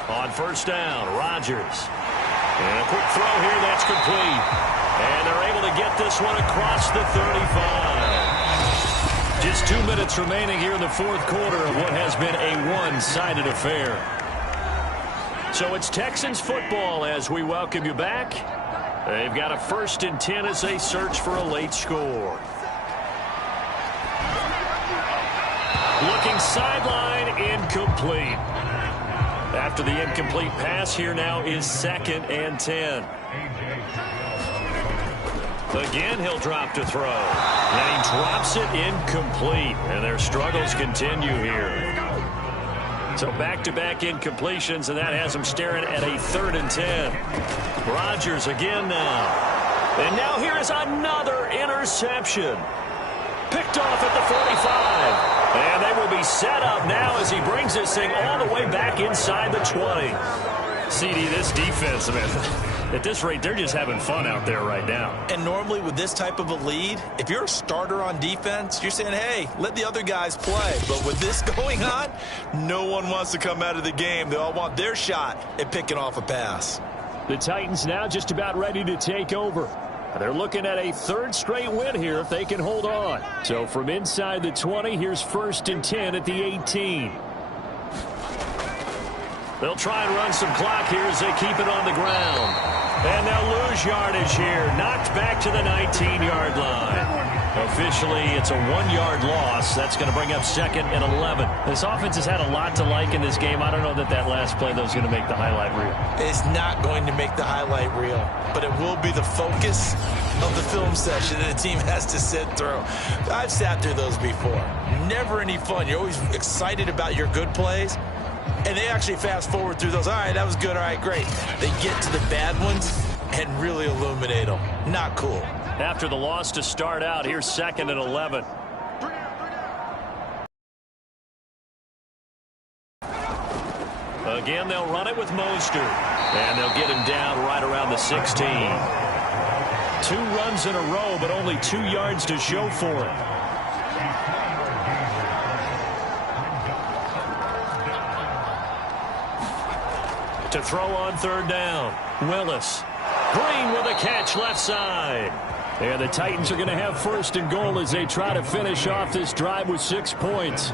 On 1st down, Rodgers. And a quick throw here, that's complete. And they're able to get this one across the 35. Just 2 minutes remaining here in the 4th quarter of what has been a one-sided affair. So it's Texans football as we welcome you back. They've got a 1st and 10 as they search for a late score. Looking sideline, incomplete. After the incomplete pass, here now is 2nd and 10. Again, he'll drop to throw. And he drops it incomplete. And their struggles continue here. So back-to-back incompletions, and that has them staring at a 3rd and 10. Rodgers again now. And now here is another interception. Picked off at the 45. And they will be set up now as he brings this thing all the way back inside the 20. CD, this defense, man, at this rate, they're just having fun out there right now. And normally with this type of a lead, if you're a starter on defense, you're saying, hey, let the other guys play. But with this going on, no one wants to come out of the game. They all want their shot at picking off a pass. The Titans now just about ready to take over. They're looking at a 3rd straight win here if they can hold on. So from inside the 20, here's 1st and 10 at the 18. They'll try and run some clock here as they keep it on the ground. And they'll lose yardage here. Knocked back to the 19-yard line. Officially, it's a 1-yard loss. That's going to bring up 2nd and 11. This offense has had a lot to like in this game. I don't know that that last play, though, is going to make the highlight reel. It's not going to make the highlight reel, but it will be the focus of the film session that the team has to sit through. I've sat through those before. Never any fun. You're always excited about your good plays, and they actually fast forward through those. All right, that was good. All right, great. They get to the bad ones and really illuminate them. Not cool. After the loss to start out, here's 2nd and 11. Again, they'll run it with Mostert. And they'll get him down right around the 16. 2 runs in a row, but only 2 yards to show for it. To throw on 3rd down, Willis. Green with a catch left side. And the Titans are going to have 1st and goal as they try to finish off this drive with 6 points.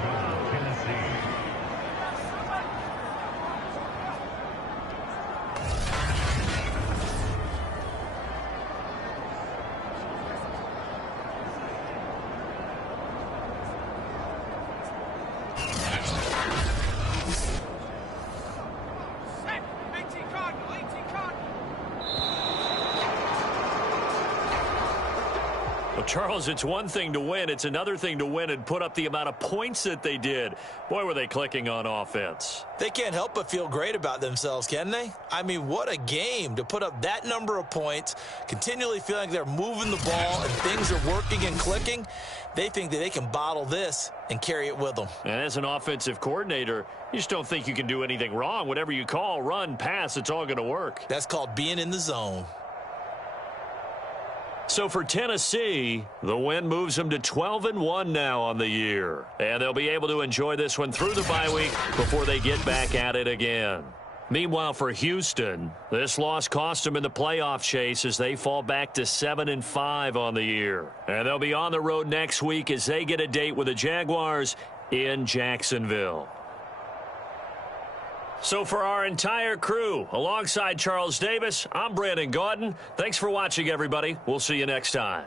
Charles, it's one thing to win. It's another thing to win and put up the amount of points that they did. Boy, were they clicking on offense. They can't help but feel great about themselves, can they? I mean, what a game to put up that number of points, continually feeling like they're moving the ball and things are working and clicking. They think that they can bottle this and carry it with them. And as an offensive coordinator, you just don't think you can do anything wrong. Whatever you call, run, pass, it's all going to work. That's called being in the zone. So for Tennessee, the win moves them to 12-1 now on the year. And they'll be able to enjoy this one through the bye week before they get back at it again. Meanwhile, for Houston, this loss cost them in the playoff chase as they fall back to 7-5 on the year. And they'll be on the road next week as they get a date with the Jaguars in Jacksonville. So for our entire crew, alongside Charles Davis, I'm Brandon Gaudin. Thanks for watching, everybody. We'll see you next time.